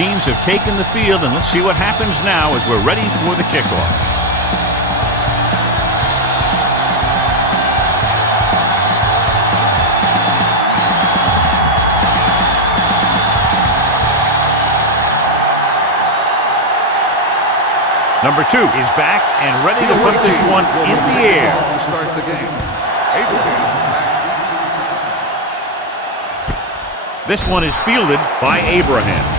teams have taken the field, and let's see what happens now as we're ready for the kickoff. Number 2 is back and ready to put this one in the air. To start the game. This one is fielded by Abraham.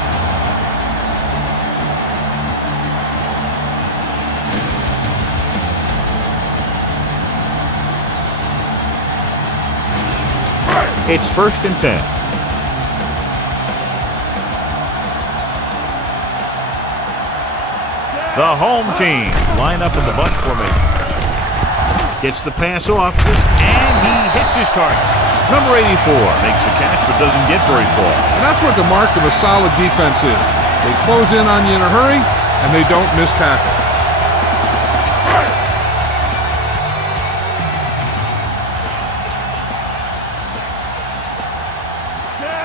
It's 1st and 10. The home team line up in the bunch formation. Gets the pass off, and he hits his target. Number 84 makes the catch but doesn't get very far. And that's what the mark of a solid defense is. They close in on you in a hurry, and they don't miss tackle.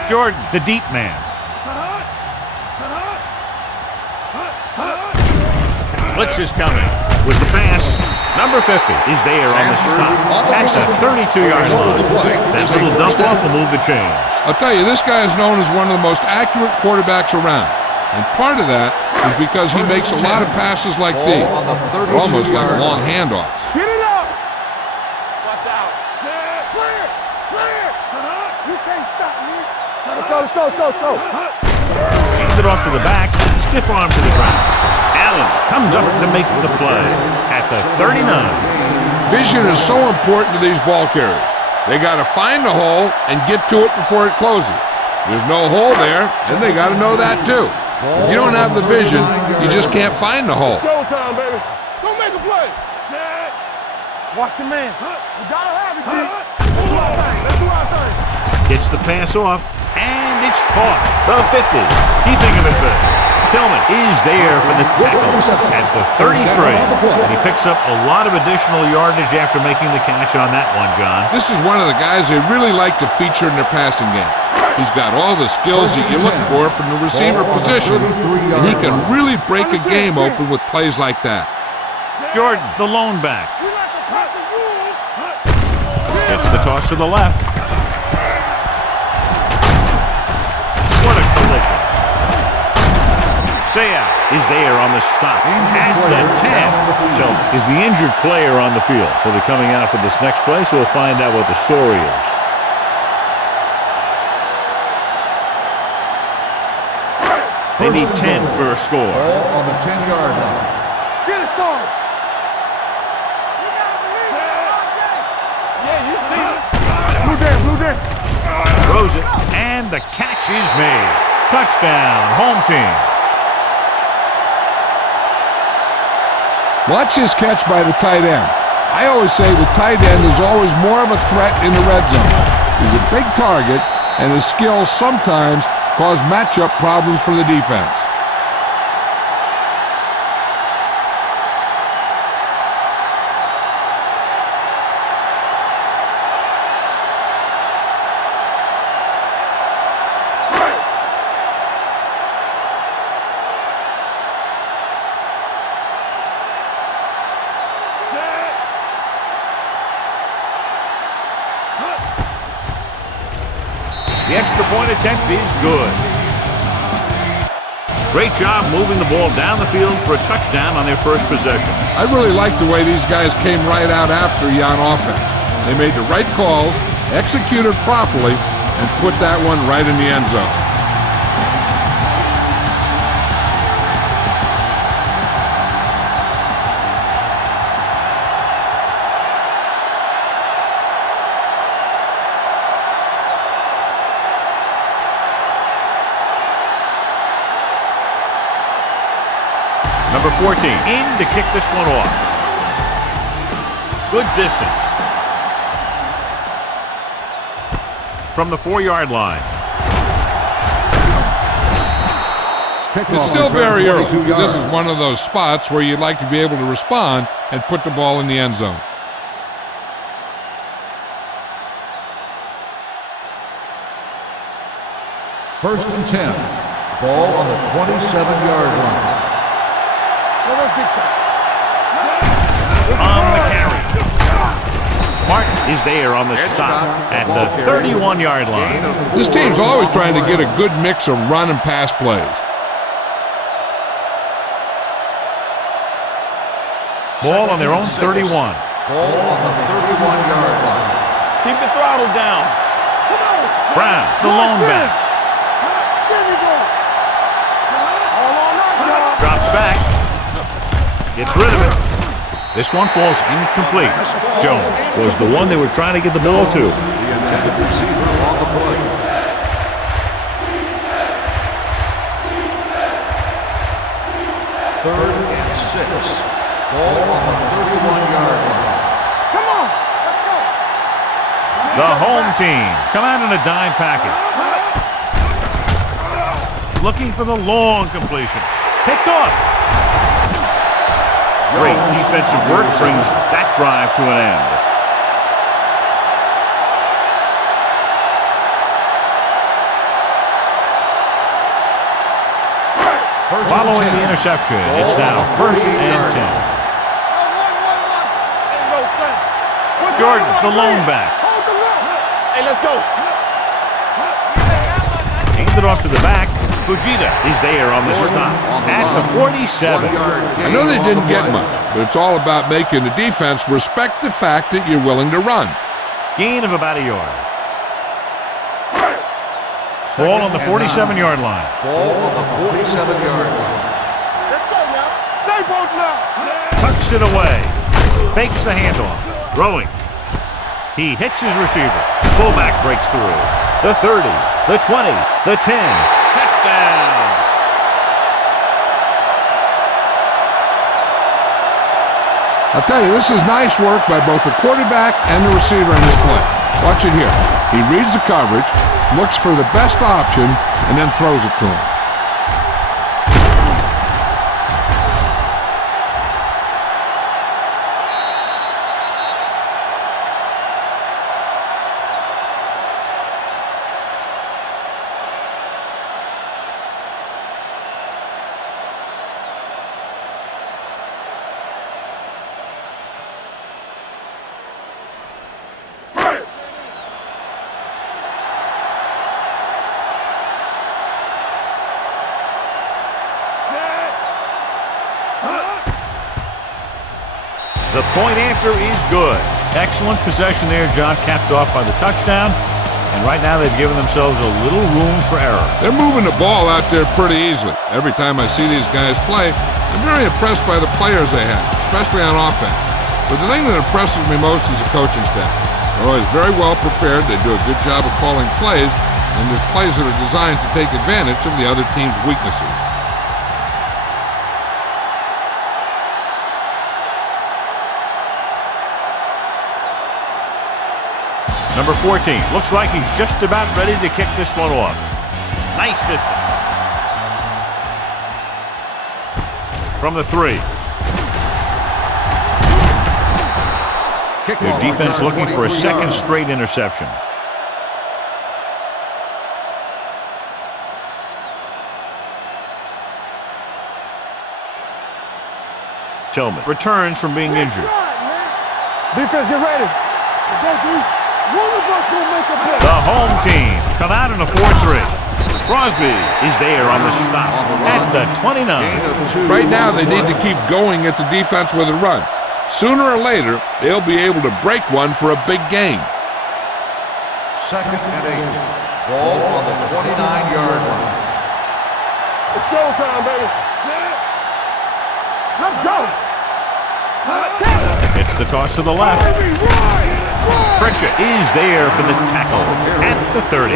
Jordan, the deep man. Blitz is coming with the pass. Number 50 is there on the stop. That's a 32-yard line. That little dump-off will move the chains. I'll tell you, this guy is known as one of the most accurate quarterbacks around. And part of that is because he makes a lot of passes like these. Almost like long handoffs. Get it up! Watch out. Clear! Clear! You can't stop me. Let's go, let's go, let's go, let's go. Hand it off to the back. Stiff arm to the ground. Allen comes up to make the play at the 39. Vision is so important to these ball carriers. They got to find the hole and get to it before it closes. There's no hole there, and they got to know that too. If you don't have the vision, you just can't find the hole. Showtime, baby. Go make a play. Set. Watch your man. You gotta have it, G. Let's do our thing. Gets the pass off, and it's caught. The 50. Keeping him at bay. Tillman is there for the tackle at the 33. And he picks up a lot of additional yardage after making the catch on that one, John. This is one of the guys they really like to feature in their passing game. He's got all the skills that you look for from the receiver position, and he can really break a game open with plays like that. Jordan, the lone back. Gets the toss to the left. What a collision. Saya is there on the stop at the 10. So is the injured player on the field. He'll be coming out for this next play, so we'll find out what the story is. They need 10 for a score. Ball on the 10-yard line. Get it, son. Yeah, you see it. Blue there, blue there. Throws it, and the catch is made. Touchdown, home team. Watch his catch by the tight end. I always say the tight end is always more of a threat in the red zone. He's a big target, and his skills sometimes cause matchup problems for the defense. The extra point attempt is good. Great job moving the ball down the field for a touchdown on their first possession. I really like the way these guys came right out after you on offense. They made the right calls, executed properly, and put that one right in the end zone. Number 14 in to kick this one off. Good distance. From the 4-yard line. It's still very early. This is one of those spots where you'd like to be able to respond and put the ball in the end zone. First and 10. Ball on the 27-yard line. On the carry. Martin is there on the stop at the 31-yard line. This team's always trying to get a good mix of run and pass plays. Ball on their own 31. Ball on the 31-yard line. Keep the throttle down. Come on. Brown, the lone back. There we go. All on us, Drops back. Gets rid of it. This one falls incomplete. Jones was the one they were trying to get the ball to. The intended receiver on the play. Third and 6. Ball on the 31-yard line. Come on. Let's go. The home team come out in a dime package. Looking for the long completion. Picked off. Great defensive work brings that drive to an end. Following the interception, it's now 1st and 10. Jordan, the lone back. Hey, let's go. Handed off to the back. Fujita is there on the stop at the 47. I know they didn't get much, but it's all about making the defense respect the fact that you're willing to run. Gain of about a yard. Ball on the 47-yard line. Ball on the 47-yard line. Let's go now. Stay both now. Tucks it away. Fakes the handoff. Throwing. He hits his receiver. Fullback breaks through. The 30, the 20, the 10. Touchdown. I'll tell you, this is nice work by both the quarterback and the receiver in this play. Watch it here. He reads the coverage, looks for the best option, and then throws it to him. The point after is good. Excellent possession there, John, capped off by the touchdown. And right now they've given themselves a little room for error. They're moving the ball out there pretty easily. Every time I see these guys play, I'm very impressed by the players they have, especially on offense. But the thing that impresses me most is the coaching staff. They're always very well prepared. They do a good job of calling plays, and there's plays that are designed to take advantage of the other team's weaknesses. Number 14. Looks like he's just about ready to kick this one off. Nice distance. From the 3. Their defense looking for a second straight interception. Tillman returns from being injured. Defense, get ready. Let's go, dude. One of us will make a play. The home team come out in a 4-3. Crosby is there on the stop at the 29. Right now, they need to keep going at the defense with a run. Sooner or later, they'll be able to break one for a big gain. 2nd and 8. Ball on the 29-yard line. It's showtime, baby. Let's go. It's the toss to the left. Pritchett is there for the tackle at the 30.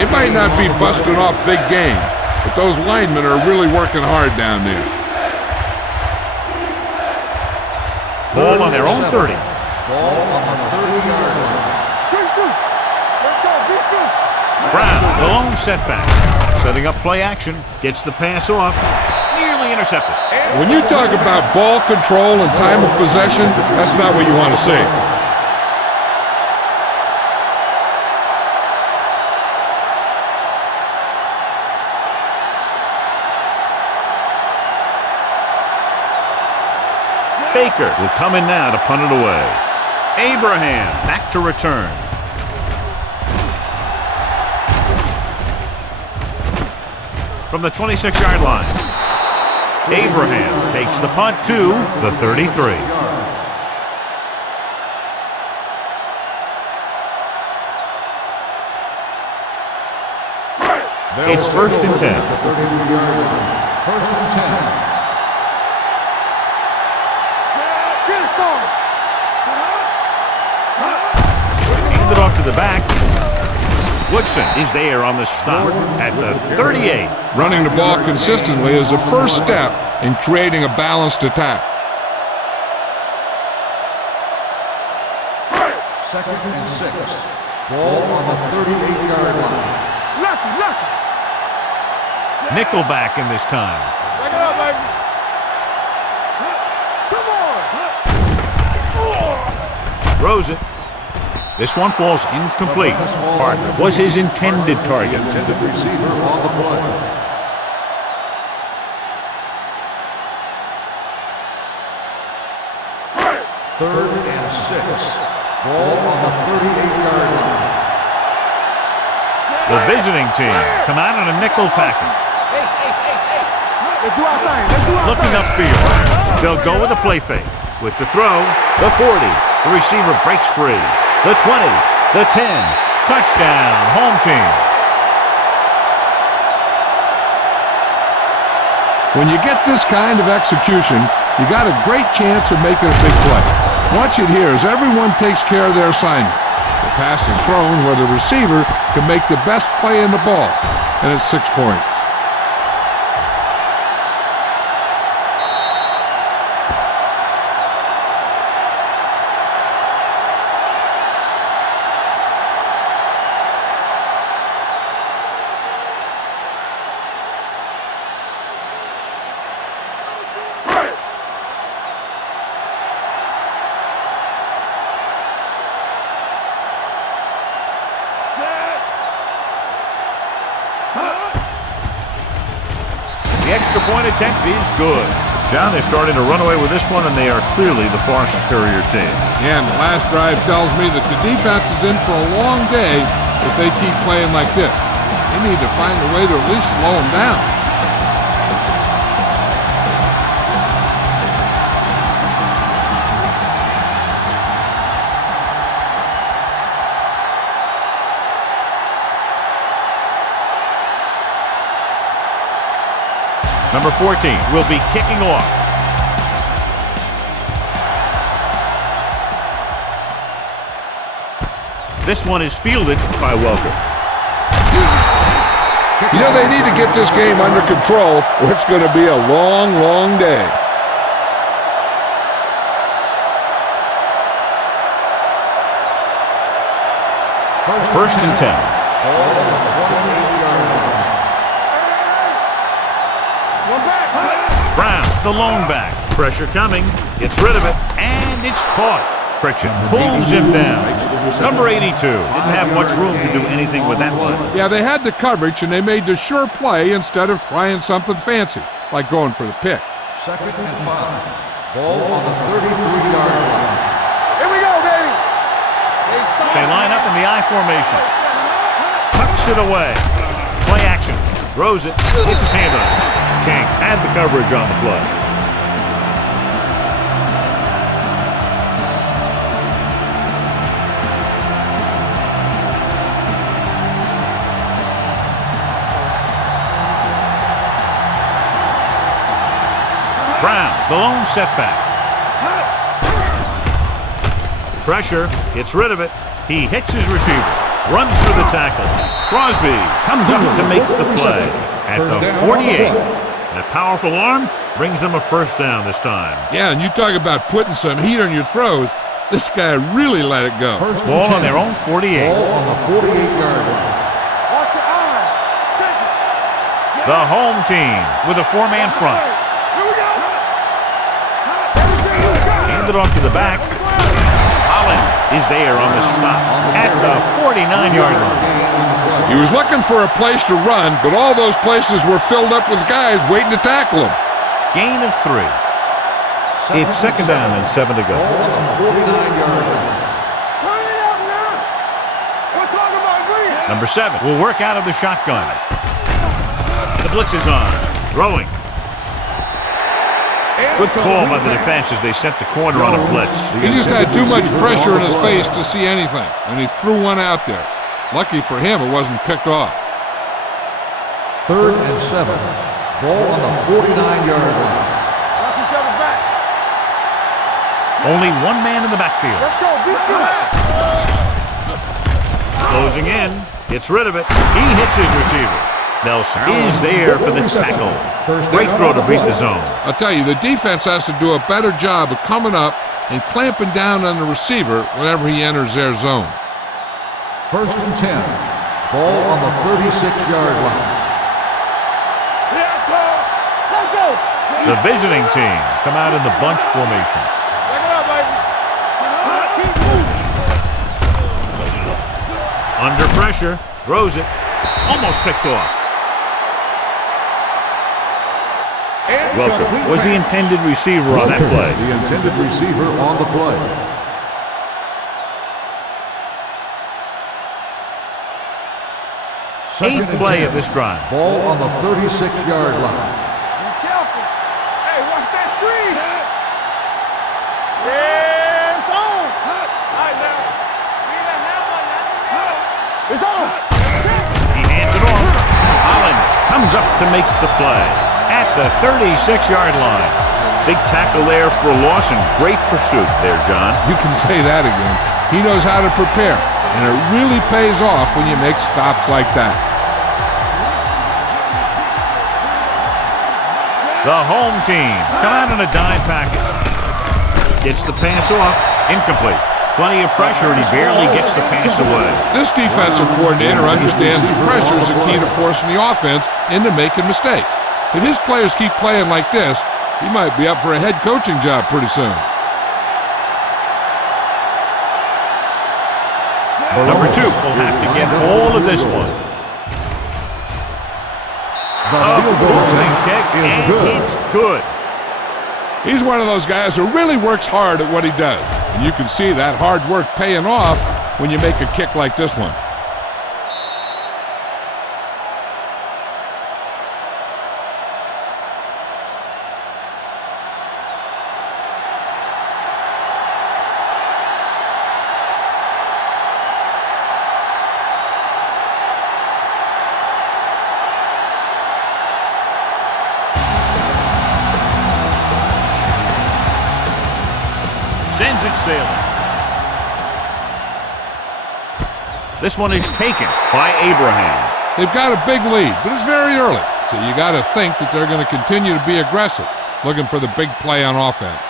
They might not be busting off big games, but those linemen are really working hard down there. Ball on their own 30. Ball on the 30-yard line. Let's go, defense. Brown, the lone setback. Setting up play action. Gets the pass off. Nearly intercepted. When you talk about ball control and time of possession, that's not what you want to see. Baker will come in now to punt it away. Abraham back to return. From the 26-yard line, Abraham takes the punt to the 33. It's 1st and 10. First and 10. Handed off to the back. Woodson is there on the stop at the 38. Running the ball consistently is the first step in creating a balanced attack. 2nd and 6. Ball on the 38-yard line. Lucky. Nickelback in this time. Back it up, baby. Come on. Throws it. This one falls incomplete. Parker was his intended target. Intended receiver on the play. Third and 6. Ball on the 38-yard line. The visiting team come out in a nickel package. Let's do our thing. Looking upfield. They'll go with a play fake. With the throw, the 40. The receiver breaks free. The 20. The 10. Touchdown, home team. When you get this kind of execution, you got a great chance of making a big play. Watch it here as everyone takes care of their assignment. The pass is thrown where the receiver can make the best play in the ball, and it's 6 points. The extra point attempt is good. John, they're starting to run away with this one, and they are clearly the far superior team. Yeah, and the last drive tells me that the defense is in for a long day if they keep playing like this. They need to find a way to at least slow them down. Number 14 will be kicking off. This one is fielded by Welker. You know, they need to get this game under control, or it's going to be a long, long day. First and 10. Brown, the lone back. Pressure coming. Gets rid of it, and it's caught. Pritchett pulls him down. Number 82 didn't have much room to do anything with that one. Yeah, they had the coverage, and they made the sure play instead of trying something fancy, like going for the pick. 2nd and 5. Ball on the 33-yard line. Here we go, baby. They line up in the I formation. Tucks it away. Play action. Throws it. Gets his hand on it. King had the coverage on the play. Brown, the lone setback. Pressure, gets rid of it. He hits his receiver. Runs through the tackle. Crosby comes up to make the play at the 48. That powerful arm brings them a first down this time. Yeah, and you talk about putting some heat on your throws. This guy really let it go. Ball on their own 48. Ball on the 48-yard line. Watch your eyes. Check it. The home team with a four-man front. Here we go. Handed off to the back. Holland is there on the stop at the 49-yard line. He was looking for a place to run, but all those places were filled up with guys waiting to tackle him. Gain of 3. It's second down and 7 to go. Ball on the 49-yard line. Turn it up now. We're talking about green. Number 7 will work out of the shotgun. The blitz is on. Throwing. Good call by the defense as they sent the corner on a blitz. He just had too much pressure in his face to see anything, and he threw one out there. Lucky for him, it wasn't picked off. 3rd and 7. Ball on the 49-yard line. Knock each other back. Only one man in the backfield. Let's go. Beat Closing in. Gets rid of it. He hits his receiver. Nelson is there for the tackle. Great throw to beat the zone. I'll tell you, the defense has to do a better job of coming up and clamping down on the receiver whenever he enters their zone. 1st and 10. Ball on the 36-yard line. Let's go. The visiting team come out in the bunch formation. Check it out, baby. Keep moving. Under pressure. Throws it. Almost picked off. Welker was the intended receiver on that play. The intended receiver on the play. Eighth play of this drive. Ball on the 36-yard line. Be careful. Hey, watch that screen. Yeah, it's on. All right, now. It's on. He hands it off. Holland comes up to make the play at the 36-yard line. Big tackle there for a loss and great pursuit there, John. You can say that again. He knows how to prepare, and it really pays off when you make stops like that. The home team come out in a dime package. Gets the pass off. Incomplete. Plenty of pressure, and he barely gets the pass away. This defensive coordinator understands that pressure is the key to forcing the offense into making mistakes. If his players keep playing like this, he might be up for a head coaching job pretty soon. Number 2 will have to get all of this one. A rolling kick, and it's good. He's one of those guys who really works hard at what he does. And you can see that hard work paying off when you make a kick like this one. Sends it sailing. This one is taken by Abraham. They've got a big lead, but it's very early. So you got to think that they're going to continue to be aggressive, looking for the big play on offense.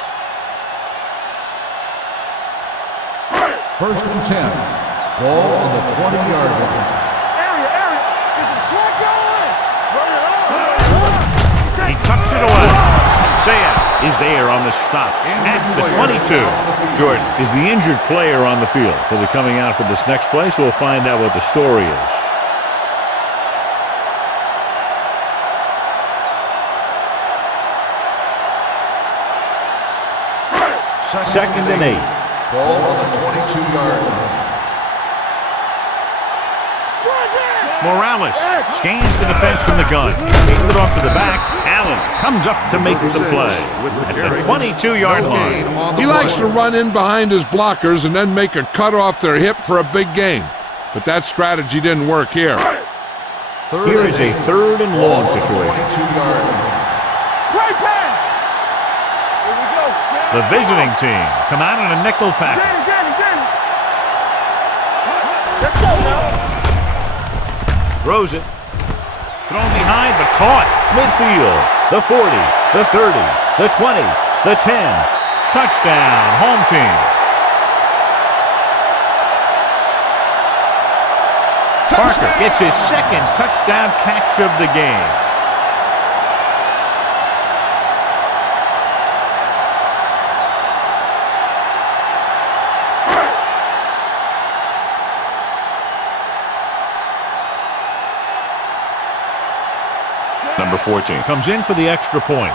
1st and 10. Ball on the 20-yard line. Area. Get some slack going. Bring it on. He tucks it away. Sayah is there on the stop at the 22. Jordan is the injured player on the field. He'll be coming out for this next play, so we'll find out what the story is. Second and 8. Ball on the 22-yard line. Morales scans the defense from the gun. Taking it off to the back. Allen comes up to make the play at the 22-yard line. He likes to run in behind his blockers and then make a cut off their hip for a big gain. But that strategy didn't work here. Here is a 3rd and long situation. Great pass. Here we go. The visiting team come out in a nickel package. Danny. Let's go now. Throws it. Thrown behind, but caught. Midfield. The 40, the 30, the 20, the 10. Touchdown, home team. Parker gets his 2nd touchdown catch of the game. Number 14 comes in for the extra point.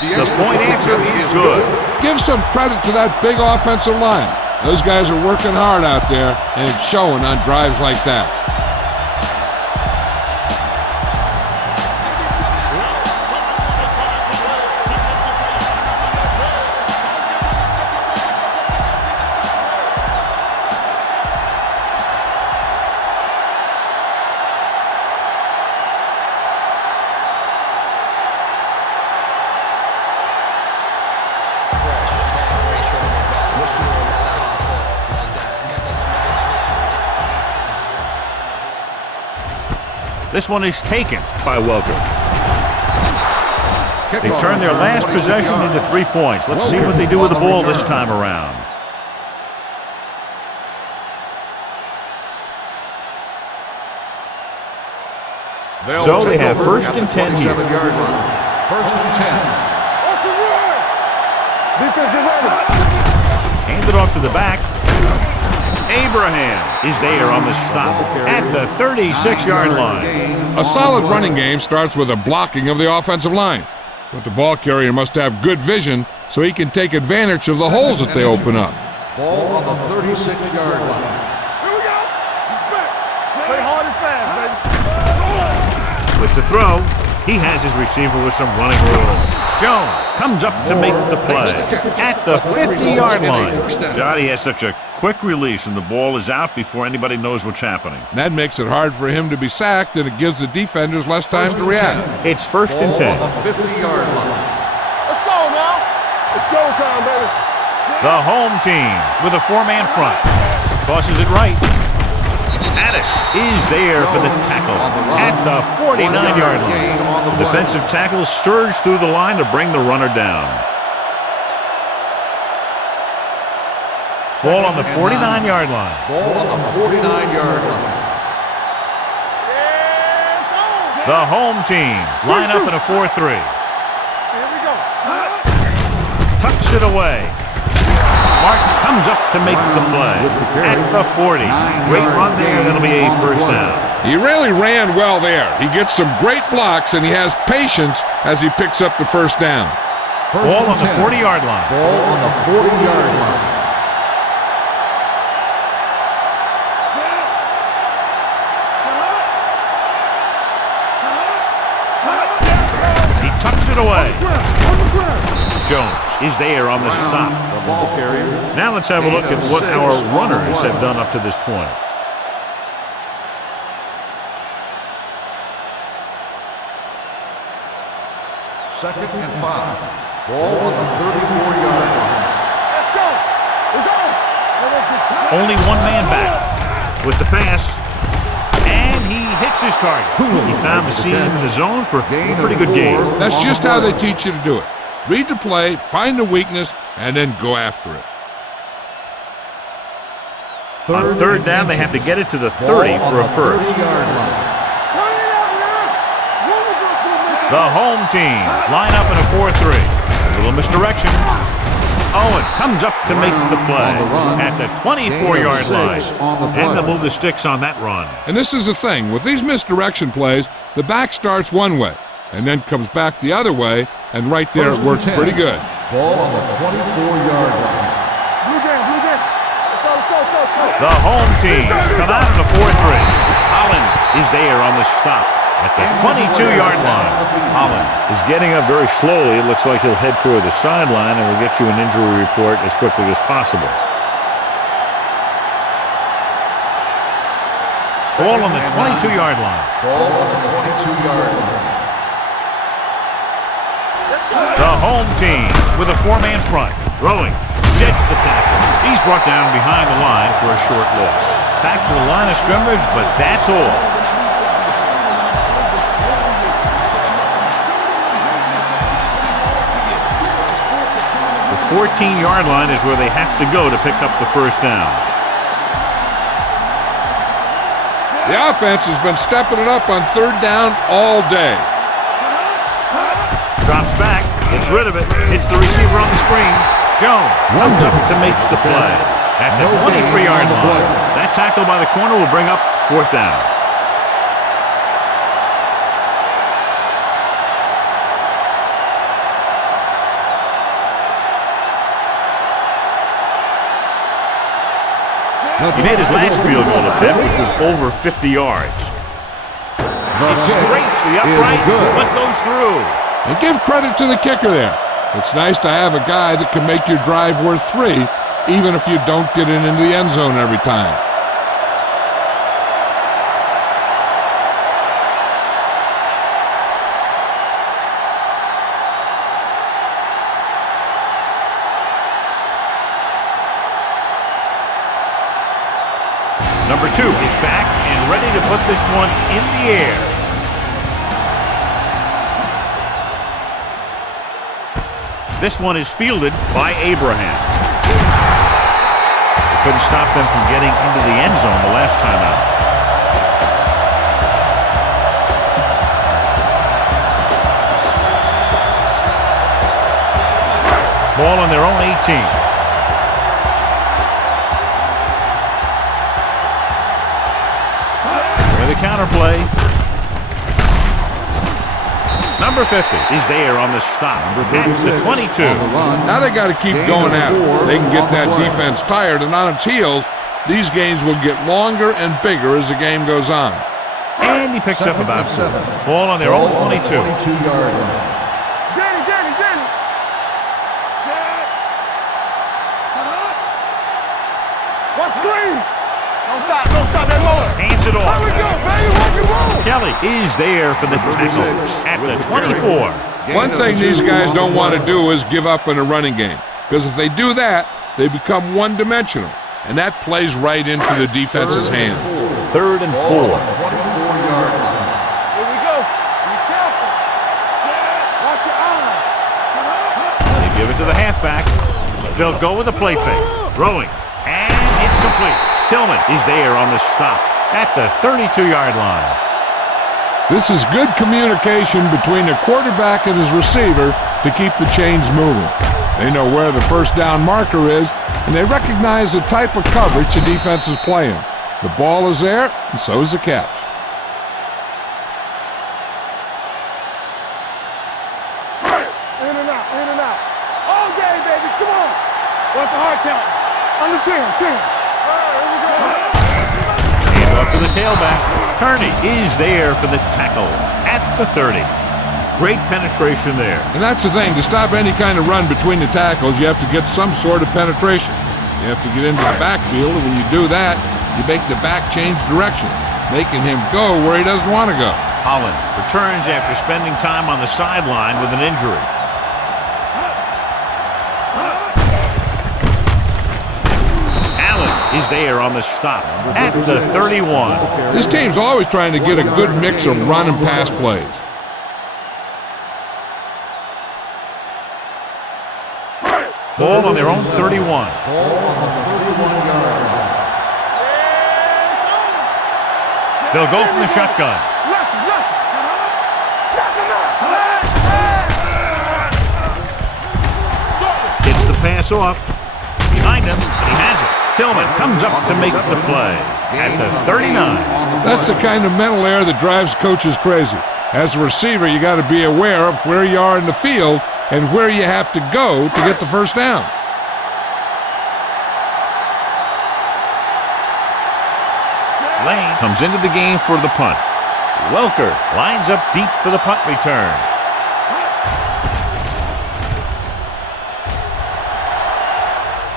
The point after is good. Give some credit to that big offensive line. Those guys are working hard out there, and it's showing on drives like that. This one is taken by Welker. They turn their last possession into 3 points. Let's see what they do with the ball this time around. So they have first and 10 here. First and 10. Hand it off to the back. Abraham is there on the stop at the 36-yard line. A solid running game starts with a blocking of the offensive line. But the ball carrier must have good vision so he can take advantage of the holes that they open up. Ball on the 36-yard line. Here we go. He's back. Play hard and fast, baby. With the throw, he has his receiver with some running room. Jones comes up to make the play at the 50-yard line. Johnny has such a quick release, and the ball is out before anybody knows what's happening. And that makes it hard for him to be sacked, and it gives the defenders less time to react. It's first and 10. On the 50-yard line. Let's go now. It's showtime, baby. The home team with a 4-man front. Tosses it right. Addis is there for the tackle at the 49-yard line. The defensive tackle surged through the line to bring the runner down. Ball on the 49-yard line. Ball on the 49-yard line. The home team line up in a 4-3. Here we go. Tucks it away. Martin comes up to make the play at the 40. Great run there. That'll be a first down. He really ran well there. He gets some great blocks, and he has patience as he picks up the first down. Ball on the 40-yard line. Ball on the 40-yard line. He tucks it away. Jones is there on the stop. The ball carrier. Now let's have a look at what our runners have done up to this point. Second and 5. Ball on the 34-yard line. Let's go. It's on. Only one man back with the pass. And he hits his target. He found the seam in the zone for a pretty good game. That's just how they teach you to do it. Read the play, find the weakness, and then go after it. On third down, they have to get it to the 30 for a first. The home team line up in a 4-3. A little misdirection. Owen comes up to make the play at the 24-yard line. And they'll move the sticks on that run. And this is the thing. With these misdirection plays, the back starts one way and then comes back the other way, and right there it works pretty good. Ball on the 24-yard line. Blue game. Let's go. The home team come out in a 4-3. Holland is there on the stop at the 22-yard line. Holland is getting up very slowly. It looks like he'll head toward the sideline, and we'll get you an injury report as quickly as possible. Ball on the 22-yard line. Ball on the 22-yard line. The home team with a 4-man front. Throwing. Sheds the tackle. He's brought down behind the line for a short loss. Back to the line of scrimmage, but that's all. The 14-yard line is where they have to go to pick up the first down. The offense has been stepping it up on third down all day. Drops back, gets rid of it, hits the receiver on the screen. Jones comes up to make the play at the 23-yard line. That tackle by the corner will bring up fourth down. He made his last field goal attempt, which was over 50 yards. It scrapes the upright, but goes through. And give credit to the kicker there. It's nice to have a guy that can make your drive worth 3, even if you don't get it into the end zone every time. Number 2 is back and ready to put this one in the air. This one is fielded by Abraham. They couldn't stop them from getting into the end zone the last time out. Ball on their own 18. The counterplay. Number 50 is there on the stop at the 22. Now they got to keep going at it. They can get that defense tired, and on its heels, these games will get longer and bigger as the game goes on. And he picks up about 4. Ball on their own 22. Danny. Set. What screen? Don't stop that motor. Hands it off. There we go, baby, rock and roll. Kelly is there for the tackle at the 24. One thing these guys don't want to do is give up in a running game, because if they do that, they become one-dimensional, and that plays right into the defense's hands. 3rd and 4. 24-yard line. Here we go. Be careful. Set. Watch your eyes. They give it to the halfback. They'll go with a play fake. Throwing, and it's complete. Tillman is there on the stop at the 32-yard line. This is good communication between the quarterback and his receiver to keep the chains moving. They know where the first down marker is, and they recognize the type of coverage the defense is playing. The ball is there, and so is the catch. In and out. All day, baby, come on. What's the hard count? Under 10. And off to the tailback. Tourney is there for the tackle at the 30. Great penetration there. And that's the thing. To stop any kind of run between the tackles, you have to get some sort of penetration. You have to get into the backfield, and when you do that, you make the back change direction, making him go where he doesn't want to go. Holland returns after spending time on the sideline with an injury. Is there on the stop at the 31. This team's always trying to get a good mix of run and pass plays. Ball on their own 31. Ball on the 31-yard line. They'll go from the shotgun. Gets the pass off. Behind him, but he has it. Tillman comes up to make the play at the 39. That's the kind of mental error that drives coaches crazy. As a receiver, you got to be aware of where you are in the field and where you have to go to get the first down. Lane comes into the game for the punt. Welker lines up deep for the punt return.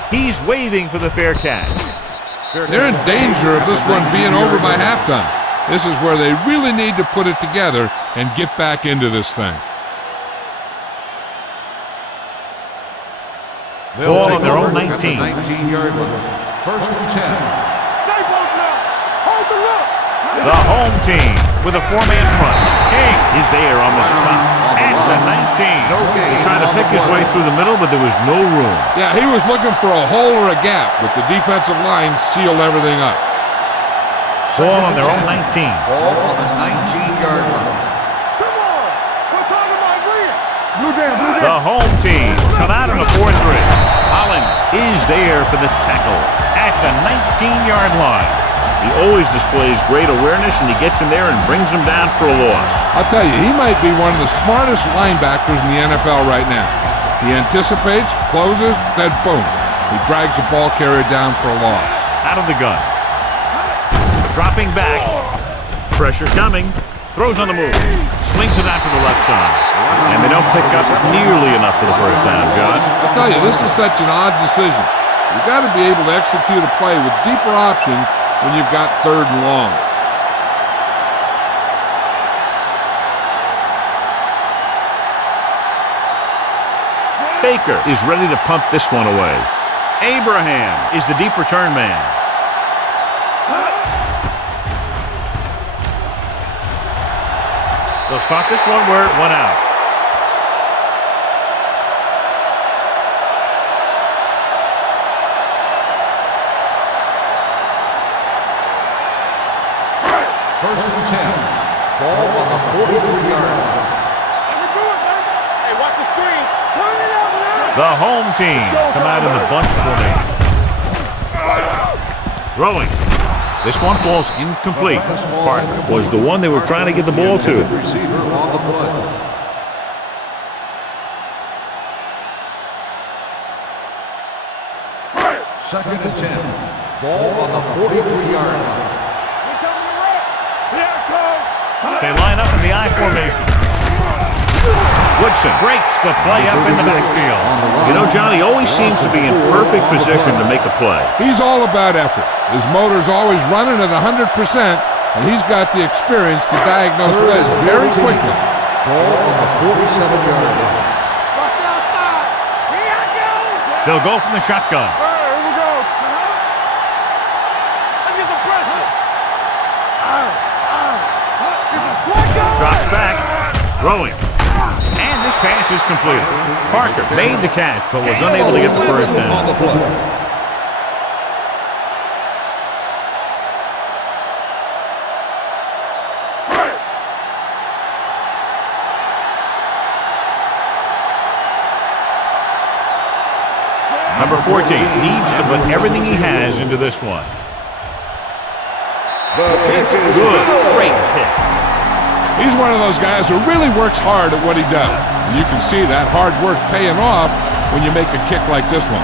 He's waving for the fair catch. They're in danger of this one being over by halftime. This is where they really need to put it together and get back into this thing. Ball on their own 19. 19-yard line. 1st and 10. The home team with a 4-man front. King is there on the stop at the 19. He tried to pick his way through the middle, but there was no room. Yeah, he was looking for a hole or a gap, but the defensive line sealed everything up. Ball on their own 19. Ball on the 19-yard line. Come on! We're talking about green. Blue down. The home team come out on a 4-3. Holland is there for the tackle at the 19-yard line. He always displays great awareness, and he gets him there and brings him down for a loss. I'll tell you, he might be one of the smartest linebackers in the NFL right now. He anticipates, closes, then boom. He drags the ball carrier down for a loss. out of the gun. Dropping back. Pressure coming. Throws on the move. Slings it out to the left side. And they don't pick up nearly enough for the first down, John. I tell you, this is such an odd decision. You've got to be able to execute a play with deeper options when you've got 3rd and long. Baker is ready to punt this one away. Abraham is the deep return man. They'll spot this one where it went out. First and 10. Ball on the 43-yard line. Hey, watch the screen. Turn it up, man. The home team come out in the bunch formation. Throwing. This one falls incomplete. Parker was the one they were trying to get the ball to. Receiver on the play. Second and 10. Ball on the 43-yard line. They line up in the I formation. Woodson breaks the play up in the backfield. You know, John, he always seems to be in perfect position to make a play. He's all about effort. His motor's always running at 100%, and he's got the experience to diagnose plays very quickly. Ball on the 47-yard line. They'll go from the shotgun. Here we go. Let's get the pressure. Drops back. Throwing. And this pass is completed. Parker made the catch, but was unable to get the first down. On the play. Number 14 needs to put everything he has into this one. It's good. Great kick. He's one of those guys who really works hard at what he does. And you can see that hard work paying off when you make a kick like this one.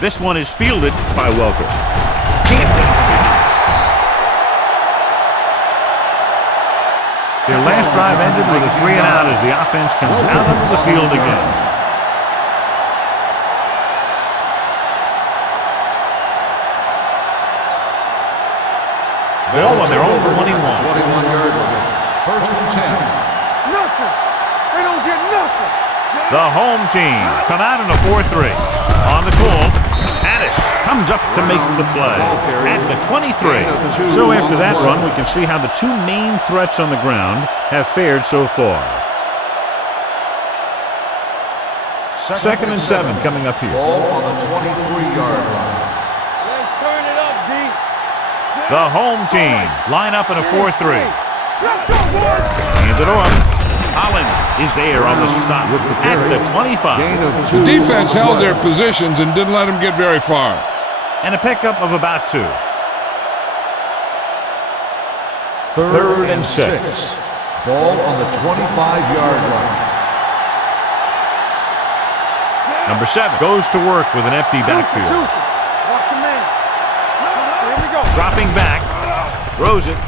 This one is fielded by Welker. Their last drive ended with a 3-and-out as the offense comes out onto the field again. Ball on their own 21. 21-yard line. First and 10. Nothing. They don't get nothing. The home team come out in a 4-3. On the call, Addis comes up to make the play at the 23. So after that run, we can see how the two main threats on the ground have fared so far. Second and 7 coming up here. Ball on the 23-yard line. Let's turn it up, D. The home team line up in a 4-3. Let's go, boys. Hand it off. Holland is there on the stop at the 25. The defense held their positions and didn't let them get very far. And a pickup of about 2. Third and 6. Ball on the 25-yard line. Number 7 goes to work with an empty backfield. Watch your man. Here we go. Dropping back, throws it,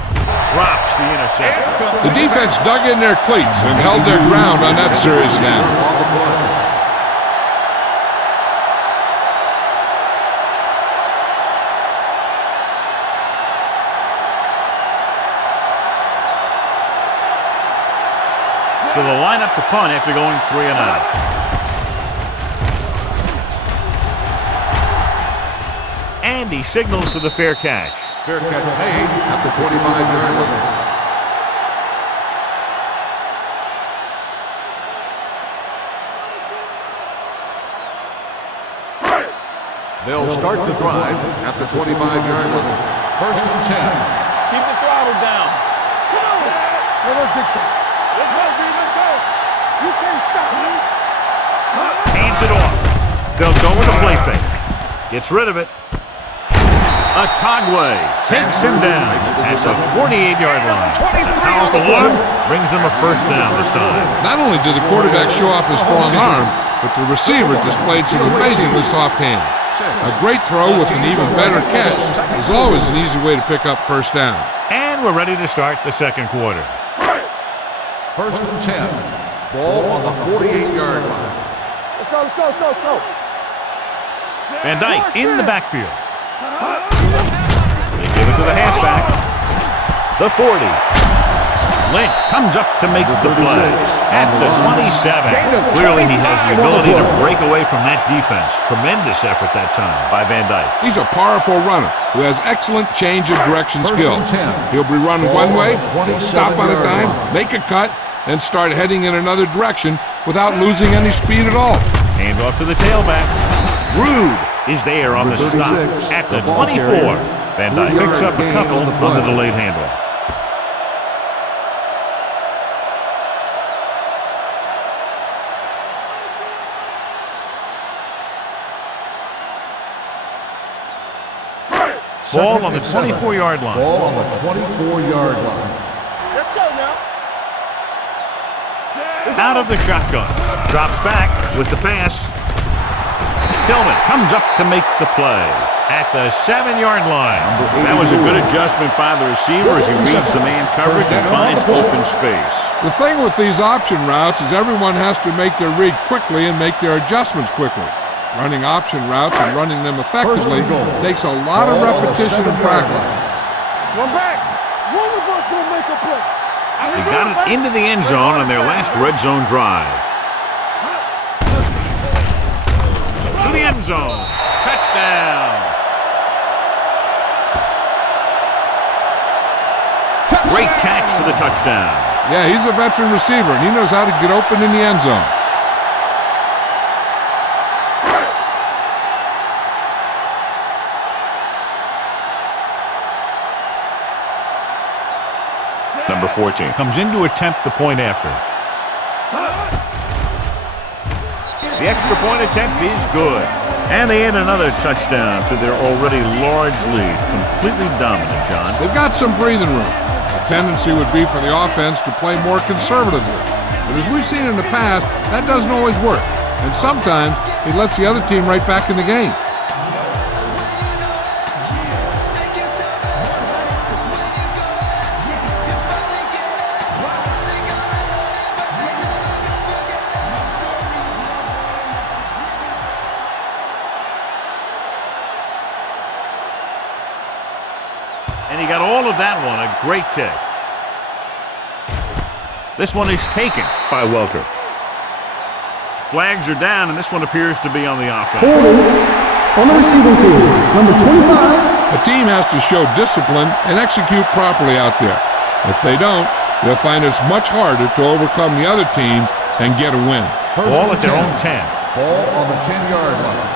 drops the interception. The defense dug in their cleats and held their ground on that series down. On the play. So they'll line up to punt after going 3-and-out. And he signals for the fair catch. Fair catch made at the 25-yard line. They'll start the drive at the 25-yard line. First and 10. Keep the throttle down. Come on. Let us dictate. Let's go, B. Let's go. You can't stop me. Hands it off. They'll go with a play fake. Gets rid of it. Atagwe takes him down at the 48-yard line. Powerful look brings them a first down this time. Not only did the quarterback show off his strong arm, but the receiver displayed some amazingly soft hands. A great throw with an even better catch is always an easy way to pick up first down. And we're ready to start the second quarter. First and 10. Ball on the 48-yard line. Let's go, let's go, let's go, let's go. Van Dyke in the backfield. They give it to the halfback. The 40. Lynch comes up to make the play at the 27. Clearly he has the ability to break away from that defense. Tremendous effort that time by Van Dyke. He's a powerful runner who has excellent change of direction skills. He'll be running one way, stop on a dime, make a cut, and start heading in another direction without losing any speed at all. Hand off to the tailback. Rude is there on the stop at the 24. Van Dyke picks up a couple on the delayed handoff. Ball on the 24-yard line. Ball on the 24-yard line. Let's go now. Out of the shotgun. Drops back with the pass. Tillman comes up to make the play at the 7-yard line. That was a good adjustment by the receiver as he reads the man coverage and finds open space. The thing with these option routes is everyone has to make their read quickly and make their adjustments quickly. Running option routes and running them effectively takes a lot of repetition and practice. One back. One of us will make a play. They got it into the end zone on their last red zone drive. To the end zone. Touchdown. Great catch for the touchdown. Yeah, he's a veteran receiver, and he knows how to get open in the end zone. Number 14 comes in to attempt the point after. The extra point attempt is good. And they add another touchdown to their already large lead. Completely dominant, John. They've got some breathing room. The tendency would be for the offense to play more conservatively. But as we've seen in the past, that doesn't always work. And sometimes it lets the other team right back in the game. And he got all of that one, a great kick. This one is taken by Welker. Flags are down, and this one appears to be on the offense. On the receiving team, number 25. A team has to show discipline and execute properly out there. If they don't, they'll find it's much harder to overcome the other team and get a win. Ball at their own 10. Ball on the 10-yard line.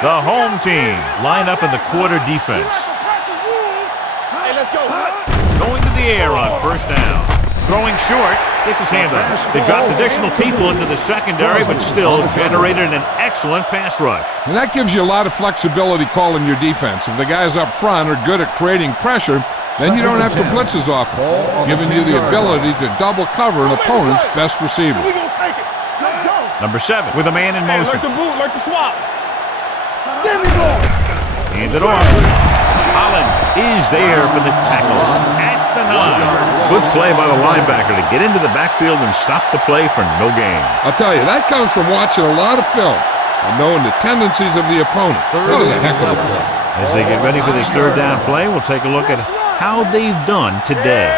The home team line up in the quarter defense. Hey, let's go. Going to the air on first down. Throwing short, gets his hand up. They dropped additional people into the secondary, but still generated an excellent pass rush. And that gives you a lot of flexibility calling your defense. If the guys up front are good at creating pressure, then you don't have to blitz as often, giving you the ability to double cover an opponent's best receiver. We're going to take it. Let's go. Number 7 with a man in motion. Like the boot, like the swap. There we go. Hand it off. Holland is there for the tackle at the 9. Good play by the linebacker to get into the backfield and stop the play for no gain. I'll tell you, that comes from watching a lot of film and knowing the tendencies of the opponent. That was a heck of a play. As they get ready for this third down play, we'll take a look at how they've done today.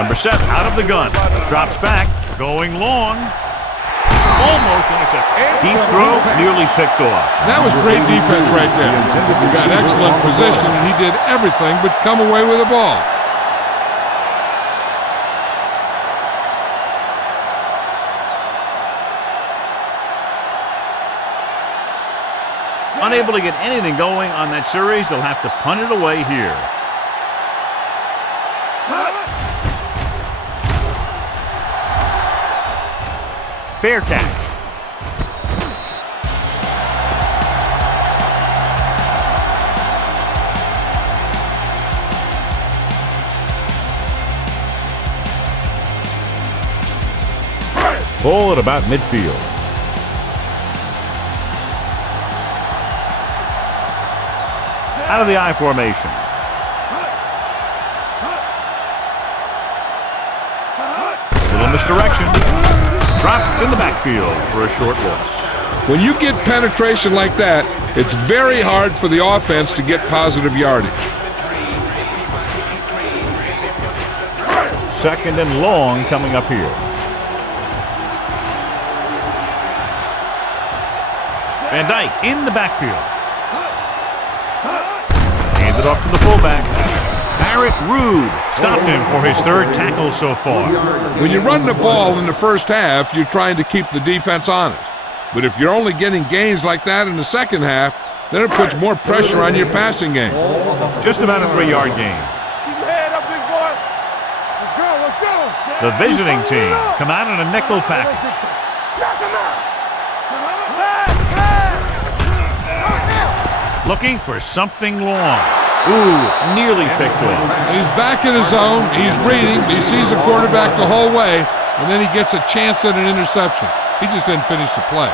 Number 7 out of the gun. Drops back, going long. Almost intercepted. Deep throw, nearly picked off. That was great defense right there. He got excellent position, and he did everything but come away with the ball. Unable to get anything going on that series, they'll have to punt it away here. Fair catch. Ball at about midfield. Out of the I formation. Little misdirection. Dropped in the backfield for a short loss. When you get penetration like that, it's very hard for the offense to get positive yardage. Second and long coming up here. Van Dyke in the backfield. Handed off to the fullback. Barrett Rude stopped him for his third tackle so far. When you run the ball in the first half, you're trying to keep the defense honest. But if you're only getting gains like that in the second half, then it puts more pressure on your passing game. Just about a 3-yard gain. Keep your head up, big boy. Let's go, let's go. The visiting team come out in a nickel package. Knock him out. Looking for something long. Ooh, nearly picked off. He's back in his zone. He's reading. He sees the quarterback the whole way, and then he gets a chance at an interception. He just didn't finish the play.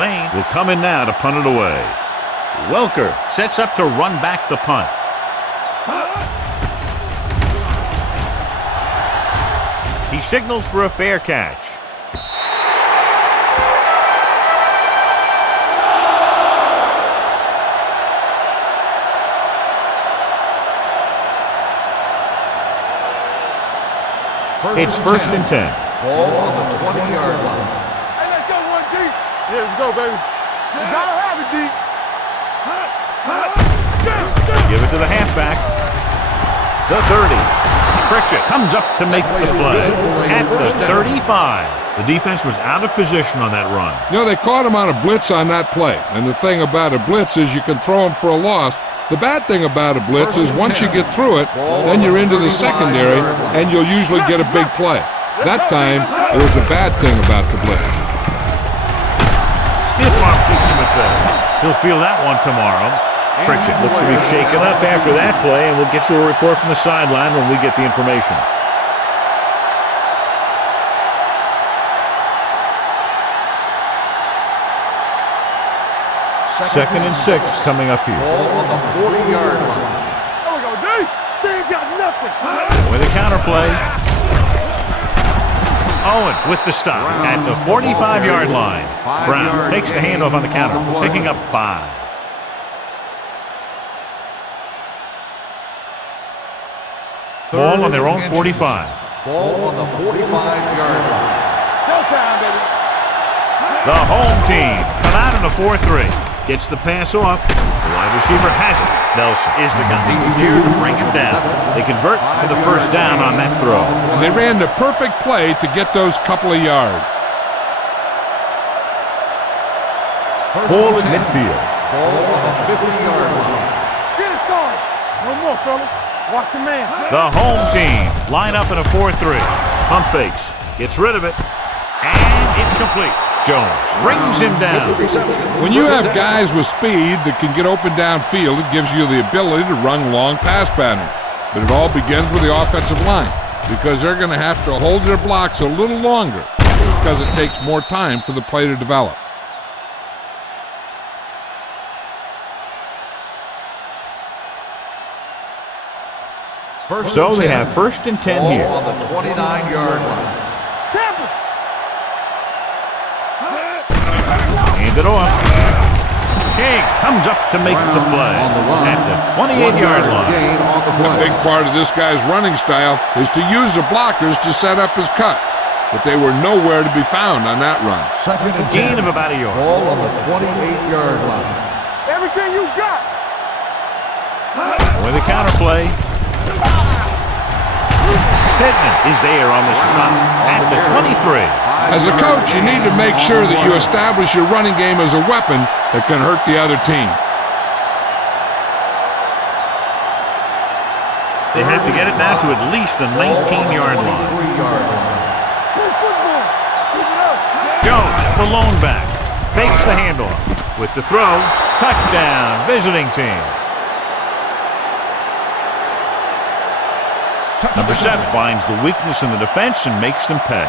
Lane will come in now to punt it away. Welker sets up to run back the punt. He signals for a fair catch. It's first and 10. Ball on the 20-yard line. Hey, let's go one deep. Yeah, let's go, baby. You gotta have it deep. Give it to the halfback. The 30. Pritchett comes up to make the play at the 35. The defense was out of position on that run. You know, they caught him on a blitz on that play. And the thing about a blitz is you can throw him for a loss. The bad thing about a blitz is once you get through it, then you're into the secondary, and you'll usually get a big play. That time, it was a bad thing about the blitz. Stiff arm keeps him at bay. He'll feel that one tomorrow. Pritchett looks to be shaken up after that play, and we'll get you a report from the sideline when we get the information. Second and 6 coming up here. Ball on the 40-yard line. There we go, D. They ain't got nothing. With a counterplay. Owen with the stop at the 45-yard line. Brown takes the handoff on the counter, picking up 5. Ball on their own 45. Ball on the 45-yard line. Showtime, baby. The home team come out in a 4-3. Gets the pass off. The wide receiver has it. Nelson is the guy who's here to bring him down. They convert for the first down on that throw. And they ran the perfect play to get those couple of yards. Ball at midfield. Ball on the 50-yard line. Get it started. No more, fellas. Watch your man. The home team line up in a 4-3. Pump fakes. Gets rid of it. And it's complete. Jones brings him down. When you have guys with speed that can get open downfield, it gives you the ability to run long pass patterns. But it all begins with the offensive line because they're going to have to hold their blocks a little longer because it takes more time for the play to develop. So they have first and 10 here. Ball on the 29-yard line. Tampa. Hand it off. King comes up to make the play at the 28-yard line. A big part of this guy's running style is to use the blockers to set up his cut. But they were nowhere to be found on that run. Second and 10. Gain of about a yard. Ball on the 28-yard line. Everything you got. With a counterplay. Pittman is there on the stop at the 23. As a coach, you need to make sure that you establish your running game as a weapon that can hurt the other team. They have to get it now to at least the 19-yard line. Jones, the lone back, fakes the handoff. With the throw, touchdown, visiting team. Number 7 finds the weakness in the defense and makes them pay.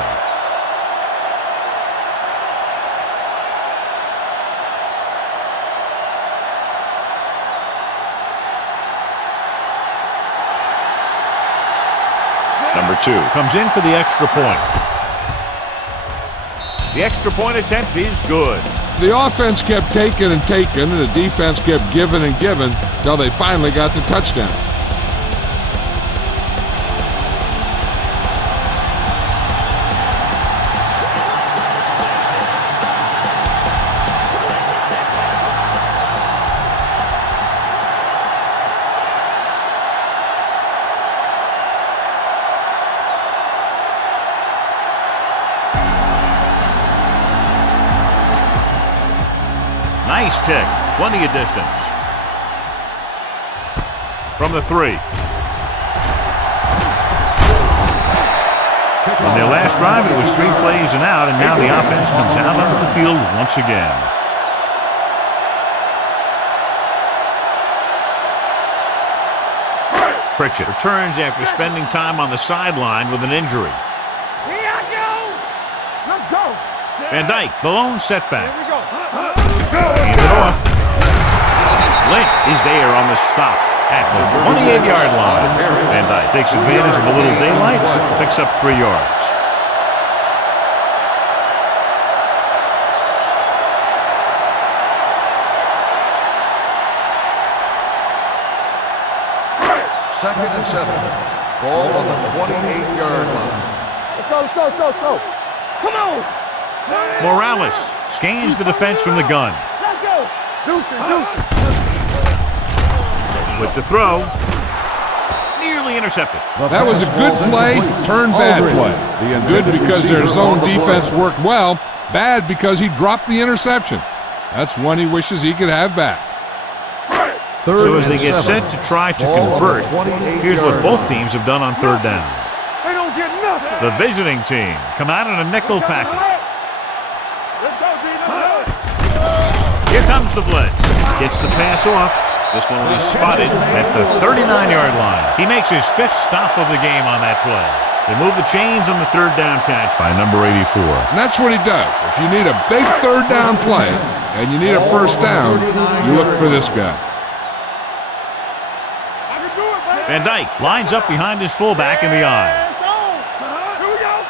Number 2 comes in for the extra point. The extra point attempt is good. The offense kept taking and taking, and the defense kept giving and giving until they finally got the touchdown. Nice kick, plenty of distance. From the 3. On their last drive, it was 3 plays and out, and now the offense comes out onto the field once again. Pritchett returns after spending time on the sideline with an injury. Here I go. Let's go. Van Dyke, the lone setback. Here we go. Hand it off. Lynch is there on the stop at the 28-yard line. Van Dyke takes advantage of a little daylight, picks up 3 yards. Second and 7. Ball on the 28-yard line. Let's go, let's go, let's go, let's go. Come on. Morales scans the defense from the gun. Let's go. Deuces. With the throw, nearly intercepted. That was a good play, turned bad play. Good because their zone defense worked well, bad because he dropped the interception. That's one he wishes he could have back. So as they get set to try to convert, here's what both teams have done on third down. They don't get nothing. The visiting team come out in a nickel package. Let's go, D. Here comes the blitz. Gets the pass off. This one will be spotted at the 39-yard line. He makes his 5th stop of the game on that play. They move the chains on the third down catch by number 84. And that's what he does. If you need a big third down play and you need a first down, you look for this guy. Van Dyke lines up behind his fullback in the eye. Here we go.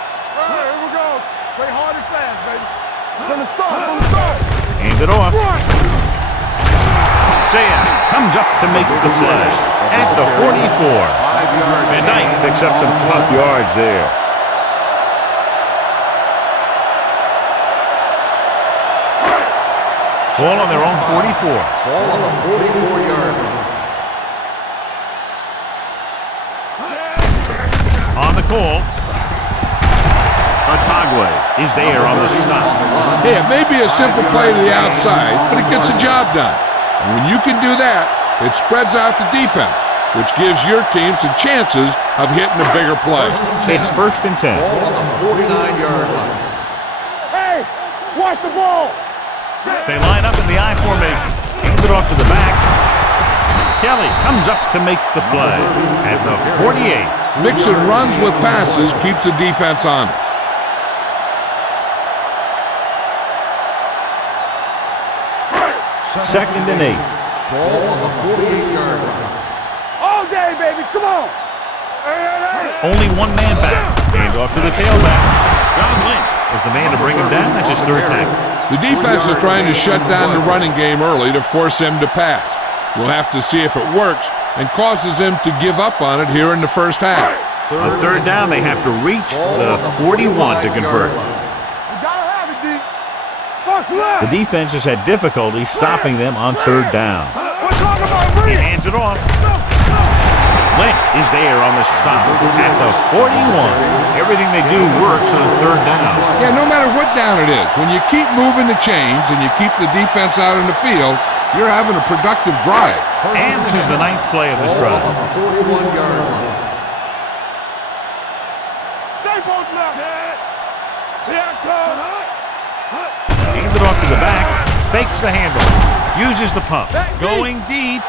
Here we go. Play hard and fast, baby. From the start. Hand it off. Sayah comes up to make the play at the 44. Van Dyke picks up some tough yards there. Ball on their own 44. Ball on the 44-yard line. On the call, Otagwe is there on the stop. Hey, it may be a simple play to the outside, but it gets the job done. And when you can do that, it spreads out the defense, which gives your team some chances of hitting a bigger play. It's 1st and 10. Ball on the 49-yard line. Hey, watch the ball. They line up in the I formation. Hand it off to the back. Kelly comes up to make the play at the 48. Mixing runs with passes keeps the defense honest. Second and 8. Ball on the 48-yard line. All day, baby. Come on. Only one man back. Hand off to the tailback. John Lynch is the man to bring him down. That's his 3rd tackle. The defense is trying to shut down the running game early to force him to pass. We'll have to see if it works and causes him to give up on it here in the first half. On third down, they have to reach the 41 to convert. You gotta have it, D. Box left. The defense has had difficulty stopping them on third down. We're talking about He real. hands it off. Lynch is there on the stop at the 41. Everything they do works on third down. Yeah, no matter what down it is, when you keep moving the chains and you keep the defense out in the field, you're having a productive drive. And this is the 9th play of this drive. 41-yard line. Stay both left. Here it comes. Hands it off to the back. Fakes the handle. Uses the pump. Going deep.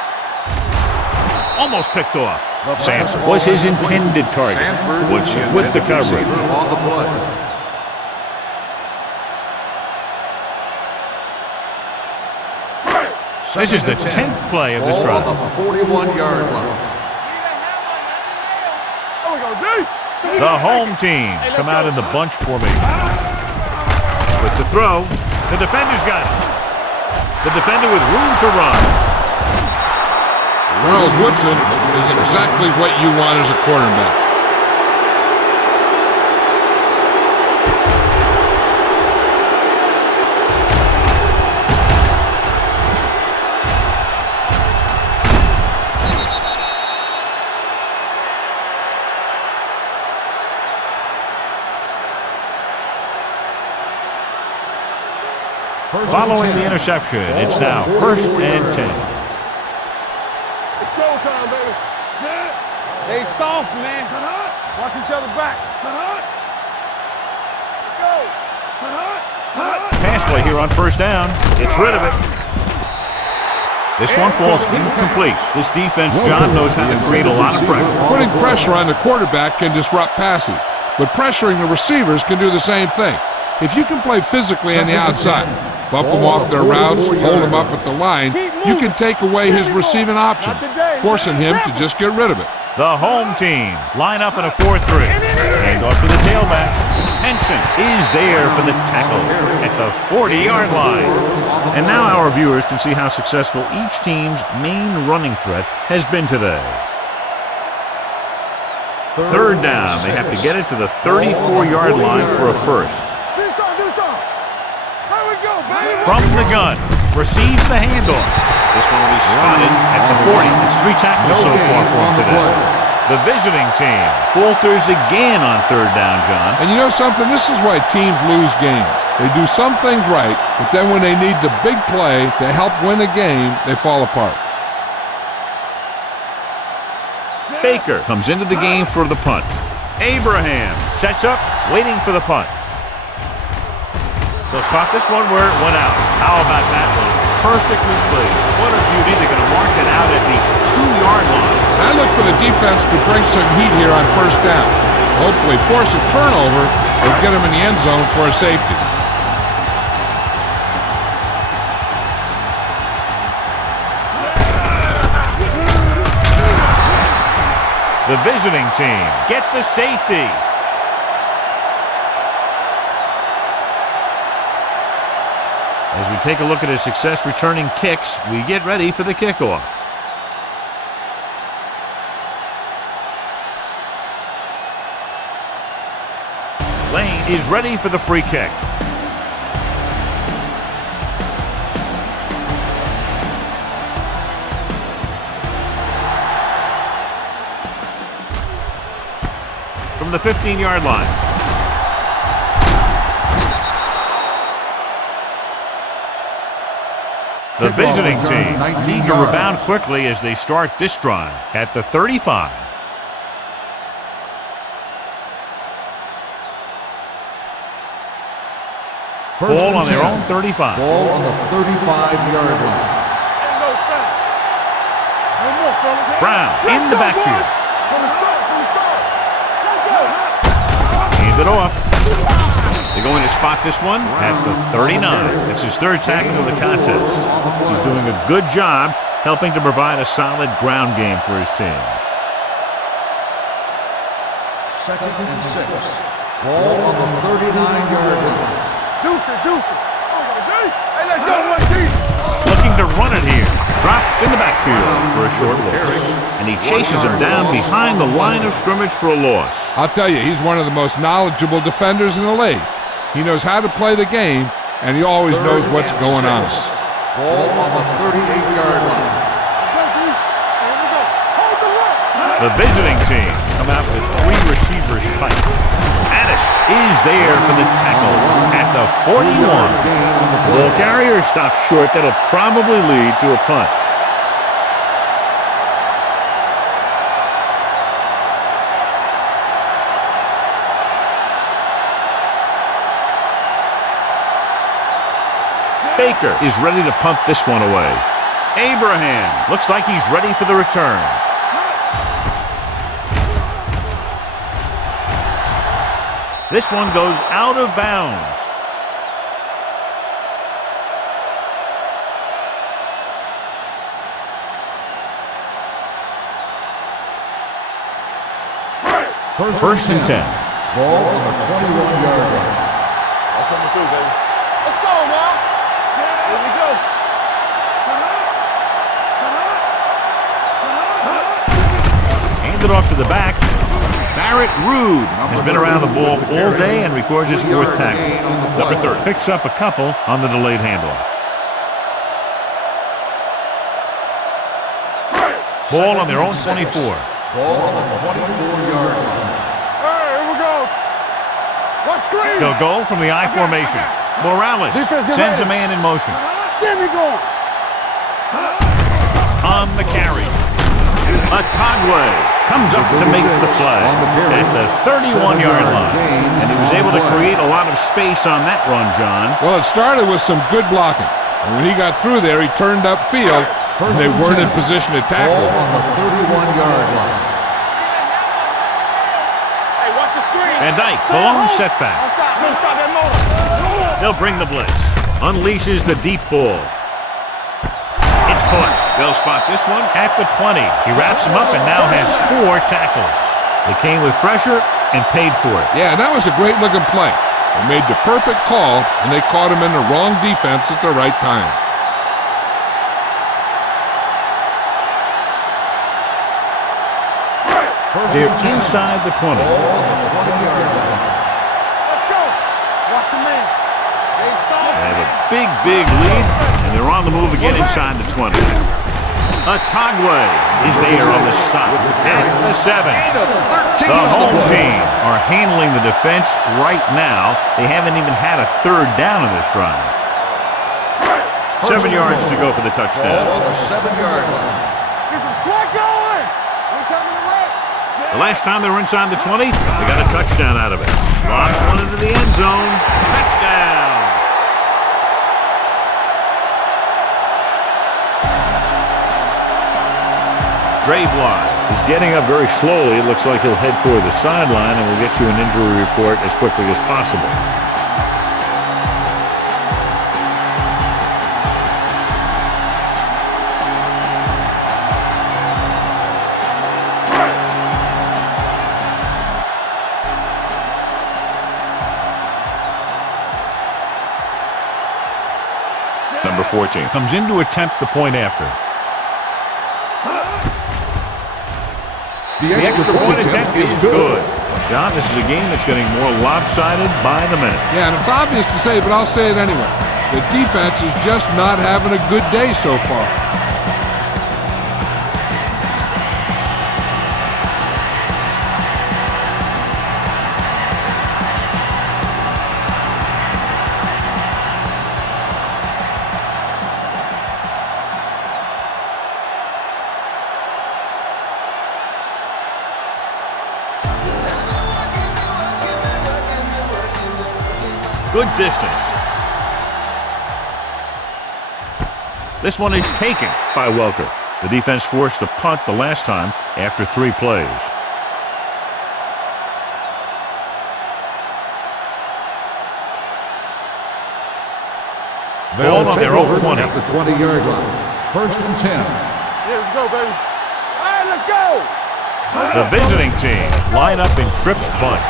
Almost picked off. Sanford was his intended target. Woods with the coverage. On the play. This is the 10th play of this drive. On the 41-yard line. There we go, D. The home team come out in the bunch formation. With the throw, the defender's got it. The defender with room to run. Charles Woodson is exactly what you want as a quarterback. Following the interception, it's now 1st and 10. It's showtime, baby. They soft, man. Watch each other back. Go. Pass play here on 1st down. Gets rid of it. This one falls incomplete. This defense, John, knows how to create a lot of pressure. Putting pressure on the quarterback can disrupt passing, but pressuring the receivers can do the same thing. If you can play physically on the outside, bump them off their routes, hold them up at the line, you can take away his receiving options, forcing him to just get rid of it. The home team line up in a 4-3. Hand off to the tailback. Henson is there for the tackle at the 40-yard line. And now our viewers can see how successful each team's main running threat has been today. 3rd down. They have to get it to the 34-yard line for a first. From the gun, receives the handoff. This one will be spotted at the 40. It's 3 tackles so far for him today. The visiting team falters again on 3rd down, John. And you know something? This is why teams lose games. They do some things right, but then when they need the big play to help win a game, they fall apart. Baker comes into the game for the punt. Abraham sets up, waiting for the punt. They'll spot this one where it went out. How about that one? Perfectly placed. What a beauty. They're going to mark it out at the 2-yard line. I look for the defense to bring some heat here on 1st down. Hopefully force a turnover or get them in the end zone for a safety. The visiting team get the safety. As we take a look at his success returning kicks, we get ready for the kickoff. Lane is ready for the free kick. From the 15-yard line. The visiting team need to rebound quickly as they start this drive at the 35. Ball on their own 35. Ball on the 35-yard line. Brown in the backfield. Hand it off. They're going to spot this one at the 39. It's his 3rd tackle of the contest. He's doing a good job helping to provide a solid ground game for his team. 2nd and 6. Ball on the 39-yard line. Deuce it. Hey, let's go, 1D. Looking to run it here. Dropped in the backfield for a short loss. And he chases him down behind the line of scrimmage for a loss. I'll tell you, he's one of the most knowledgeable defenders in the league. He knows how to play the game, and he always knows what's going on. Ball on the 38-yard line. The The visiting team come out with 3 receivers tight. Addis is there for the tackle at the 41. The ball carrier stops short. That'll probably lead to a punt. Baker is ready to punt this one away. Abraham looks like he's ready for the return. This one goes out of bounds. First and 10. Ball on the 21-yard line. I'll come through, baby. Let's go now. Here we go. Handed off to the back. Barrett Rude has been around the ball all day and records his 4th tackle. Number 30 picks up a couple on the delayed handoff. Ball on their own 24. Ball on the 24-yard line. Hey, here we go. What screen? They'll go from the I formation. Morales sends a man in motion. Get me going. On the carry. Atagwe comes up to make the play at the 31-yard line. And he was able to create a lot of space on that run, John. Well, it started with some good blocking. And when he got through there, he turned upfield, and they weren't in position to tackle. Ball on the 31-yard line. Hey, watch the screen. Van Dyke, the lone setback. Don't stop that motor. They'll bring the blitz. Unleashes the deep ball. It's caught. They'll spot this one at the 20. He wraps him up and now has 4 tackles. They came with pressure and paid for it. Yeah, that was a great-looking play. They made the perfect call, and they caught him in the wrong defense at the right time. They're inside the 20. Ball on the 20-yard line. Let's go. Watch a man. They have a big lead, and they're on the move again inside the 20. Atagwe is there on the stop at the 7. The home team are handling the defense right now. They haven't even had a 3rd down in this drive. 7 yards to go for the touchdown. Ball on the 7-yard line. Get some slack going. We're coming to wreck. The last time they were inside the 20, they got a touchdown out of it. Lobs one into the end zone. Touchdown! Drablot is getting up very slowly. It looks like he'll head toward the sideline, and we'll get you an injury report as quickly as possible. Number 14 comes in to attempt the point after. The extra point attempt is good. John, this is a game that's getting more lopsided by the minute. Yeah, and it's obvious to say, but I'll say it anyway. The defense is just not having a good day so far. Good distance. This one is taken by Welker. The defense forced a punt the last time after 3 plays. Ball on their own 20. At the 20-yard line. First and 10. Yeah, let's go, baby. All right, let's go. The visiting team line up in Tripp's bunch.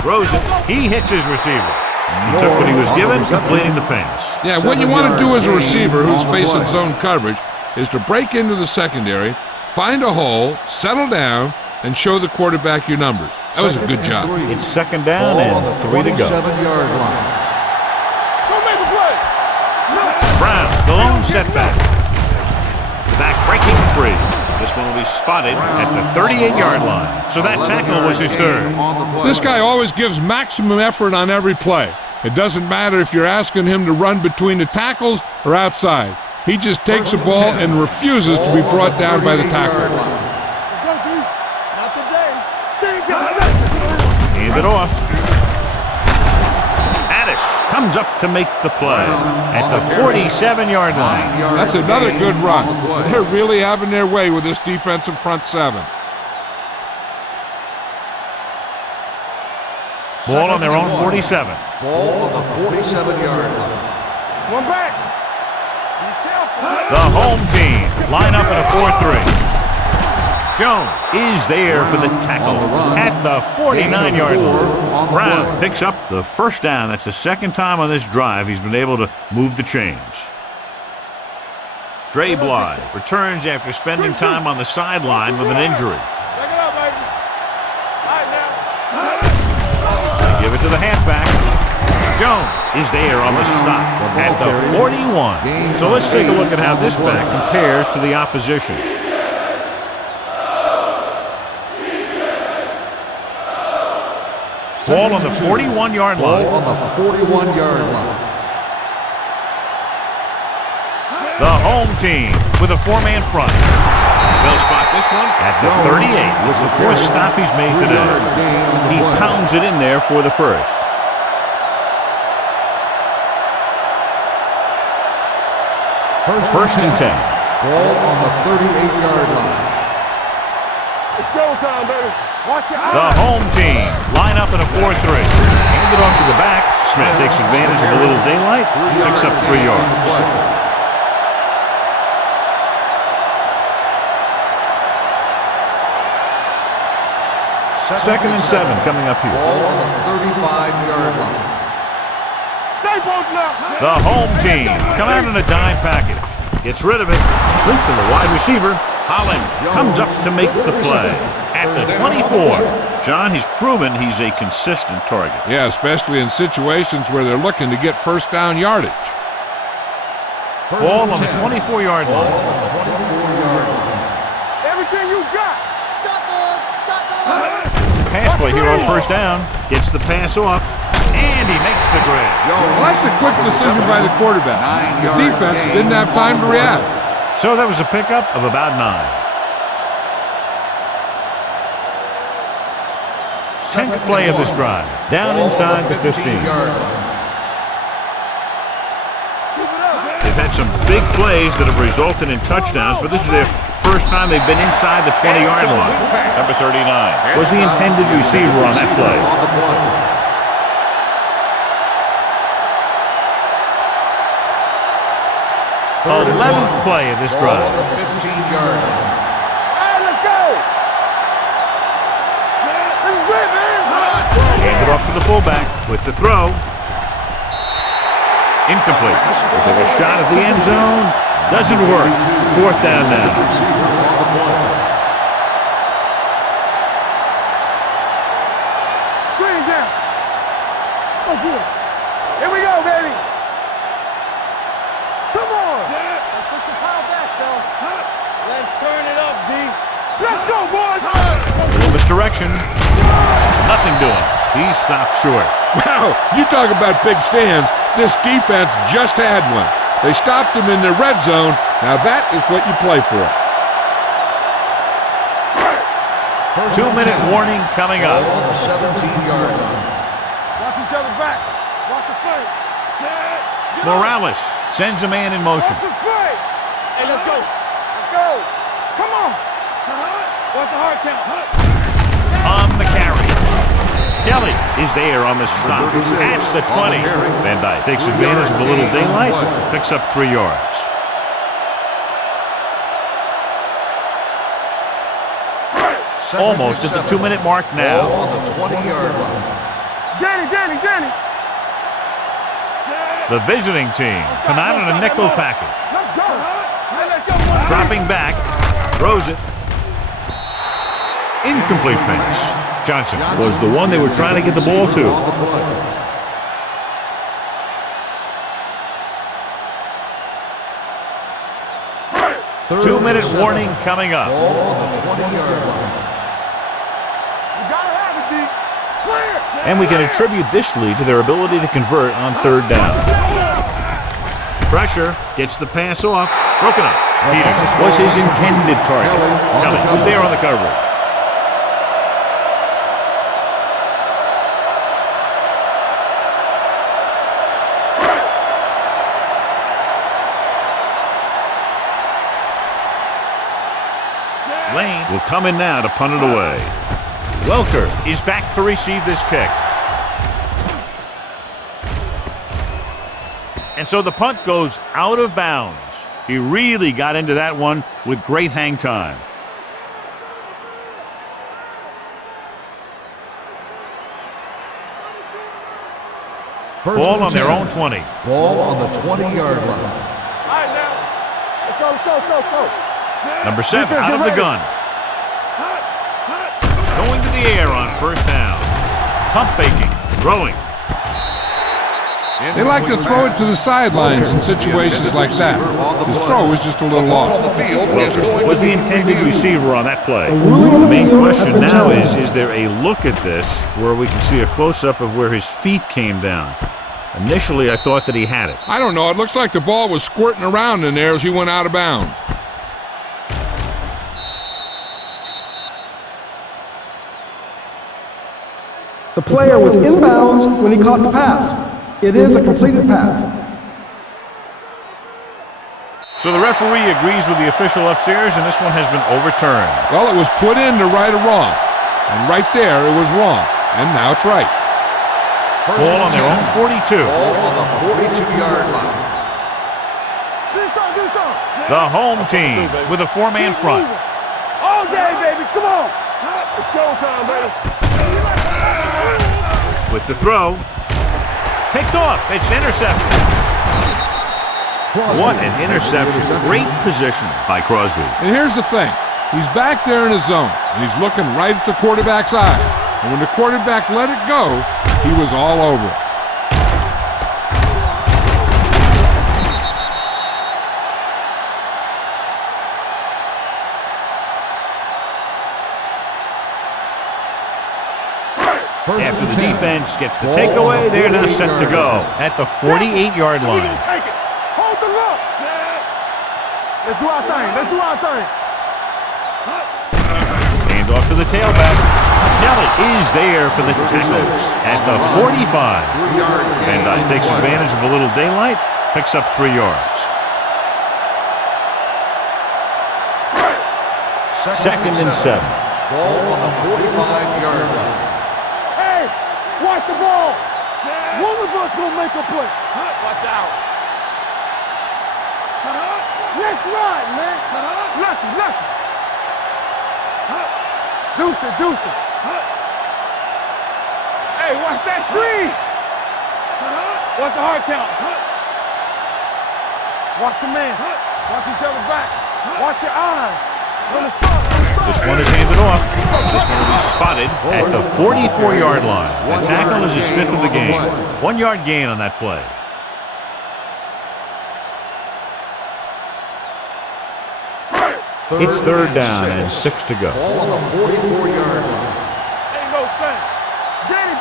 Throws it. He hits his receiver. He took what he was given, completing the pass. Yeah, what you want to do as a receiver who's facing zone coverage is to break into the secondary, find a hole, settle down, and show the quarterback your numbers. That was a good job. It's 2nd down and 3 to go. 27-yard line. Go make a play. Brown, the lone setback. The back breaking free. This one will be spotted at the 38-yard line. So that tackle was his third. This guy always gives maximum effort on every play. It doesn't matter if you're asking him to run between the tackles or outside. He just takes the ball and refuses to be brought down by the tackler. Hand it off. Addis comes up to make the play at the 47-yard line. That's another good run. They're really having their way with this defensive front seven. Ball on their own 47. Ball on the 47-yard line. One back. The home team line up in a 4-3. Jones is there for the tackle at the 49-yard line. Brown picks up the first down. That's the second time on this drive he's been able to move the chains. Dre Bly returns after spending time on the sideline with an injury. They give it to the halfback. Jones is there on the stop at the 41. So let's take a look at how this back compares to the opposition. Ball on the 41-yard line. Ball on the 41-yard line. The home team with a four-man front. They'll spot this one at the 38. Was the fourth stop he's made today. He pounds it in there for the first. First and 10. Ball on the 38-yard line. It's showtime, baby. Watch your eyes. The home team line up in a 4-3. Hand it off to the back. Smith takes advantage of a little daylight. Picks up 3 yards. Second and 7 coming up here. Ball on the 35-yard line. Stay posted up. The home team come out in a dime package. Gets rid of it. Link to the wide receiver. Holland comes up to make the play at the 24. John, he's proven he's a consistent target. Yeah, especially in situations where they're looking to get first down yardage. Ball on the 24-yard line. Everything you got. Pass play here on first down. Gets the pass off, and he makes the grab. Well, that's a quick decision by the quarterback. The defense didn't have time to react. So that was a pickup of about 9. 10th play of this drive. Down inside the 15. They've had some big plays that have resulted in touchdowns, but this is their first time they've been inside the 20-yard line. Number 39 was the intended receiver on that play. 11th play of this drive. 15-yard line. All right, let's go. This is it, man. Hand it off to the fullback with the throw. Incomplete. They take a shot at the end zone. Doesn't work. 4th down now. Screen down. Oh, good. Here we go, baby. Come on. Let's put some power back, though. Let's turn it up, D. Let's go, boys. A little misdirection. Nothing doing. He stops short. Wow, you talk about big stands. This defense just had one. They stopped him in the red zone. Now that is what you play for. 2-minute warning coming up. Ball on the 17-yard line. Watch each other back. Watch the play. Morales sends a man in motion. Watch the play. Hey, let's go. Let's go. Come on. What's the hard count? On the carry. Kelly is there on the stop at the 20. Van Dyke takes advantage of a little daylight, picks up 3 yards. Almost at the 2-minute mark now. Ball on the 20-yard line. Danny. The visiting team come out in a nickel package. Let's go. Hey, let's go. Dropping back, throws it. Incomplete pass. Johnson was the one they were trying to get the ball to. 2-minute warning coming up. Ball on the 20-yard line. You gotta have it, D. Clear! And we can attribute this lead to their ability to convert on third down. Pressure gets the pass off. Broken up. Peterson was his intended target. Kelly was there on the coverage. Lane will come in now to punt it away. Welker is back to receive this kick. And so the punt goes out of bounds. He really got into that one with great hang time. Ball on their own 20. Ball on the 20-yard line. All right, now. Let's go. Number 7 out of the gun. Going to the air on first down. Pump faking. Throwing. They like to throw it to the sidelines in situations like that. His throw was just a little off. Welker was the intended receiver on that play. The main question now is there a look at this where we can see a close-up of where his feet came down? Initially, I thought that he had it. I don't know. It looks like the ball was squirting around in there as he went out of bounds. The player was inbounds when he caught the pass. It is a completed pass. So the referee agrees with the official upstairs, and this one has been overturned. Well, it was put in to right a wrong. And right there, it was wrong. And now it's right. Ball on their own 42. Ball on the 42-yard line. Do something. The home team with a 4-man front. All day, baby. Come on. It's showtime, baby. With the throw. Picked off. It's intercepted. What an interception. Great position by Crosby. And here's the thing. He's back there in his zone, and he's looking right at the quarterback's eye. And when the quarterback let it go, he was all over it. After the defense gets the takeaway, they're now set to go at the 48-yard We're line. gonna take it. Hold the look. Let's do our thing. Hand off to the tailback. Kelly is there for the tackle at the 45. Van Dyke takes advantage of a little daylight, picks up 3 yards. Second and 7. Ball on the 45-yard line. Hey, watch the ball. One of us gonna make a play. Watch out. Let's ride, man. Lucky. Deuce it. Hey, watch that screen. Watch the hard count. Watch your man. Watch each other back. Watch your eyes. This one is handed off. This one will be spotted at the 44-yard line. The tackle is his 5th of the game. 1-yard gain on that play. It's third down and 6 to go. Ball on the 44-yard line. Ain't no thing. Danny.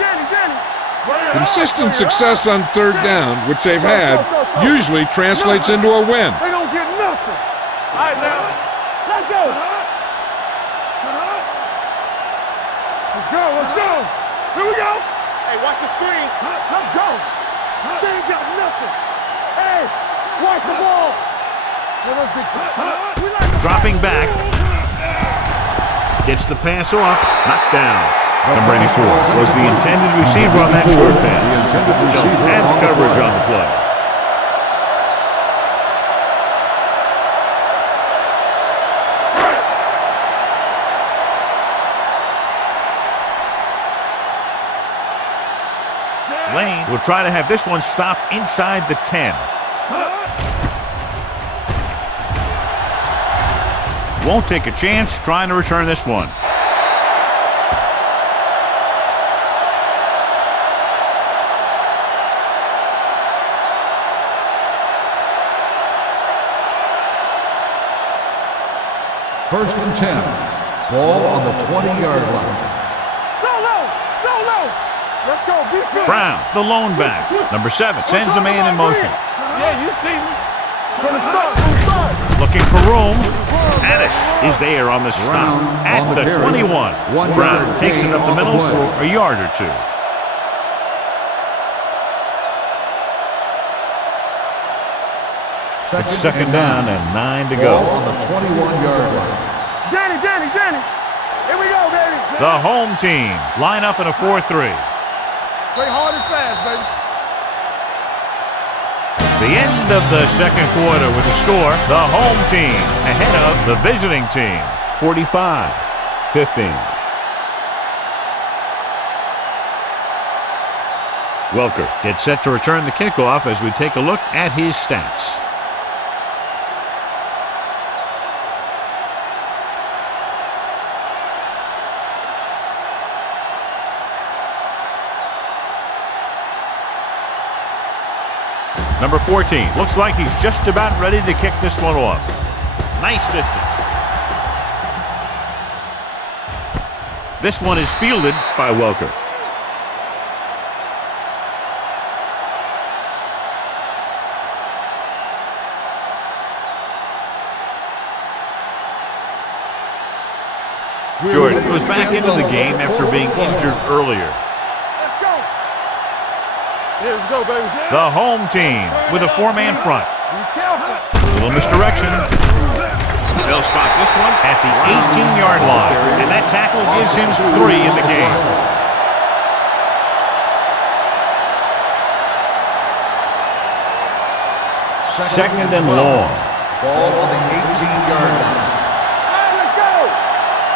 Consistent success on third down, which they've had, usually translates into a win. They don't get nothing. All right, now. Let's go. Let's go. Here we go. Hey, watch the screen. Let's go. They ain't got nothing. Hey, watch the ball. Let's get Dropping back. Gets the pass off. Knocked down. Number 84 was the intended receiver on that short pass. And the coverage on the play. Lane will try to have this one stop inside the 10. Won't take a chance trying to return this one. First and 10. Ball on the 20-yard line. Go low! Go low! Let's go, be sure. Brown, the lone back. Number 7, sends a man in motion. Yeah, you see me. From the start, Looking for room. Addis is there on the stop at the 21. Brown takes it up the middle for a yard or two. It's second down and 9 to go. Ball on the 21-yard line. Danny. Here we go, baby. The home team line up in a 4-3. Play hard and fast, baby. It's the end of the second quarter with the score. The home team ahead of the visiting team, 45-15. Welker gets set to return the kickoff as we take a look at his stats. Number 14, looks like he's just about ready to kick this one off. Nice distance. This one is fielded by Welker. Jordan goes back into the game after being injured earlier. Let's go. Yeah, let's go, baby. The home team with a 4-man front. Be careful. A little misdirection. They'll spot this one at the 18-yard line, and that tackle gives him 3 in the game. Second and long. Ball on the 18-yard line. Let's go.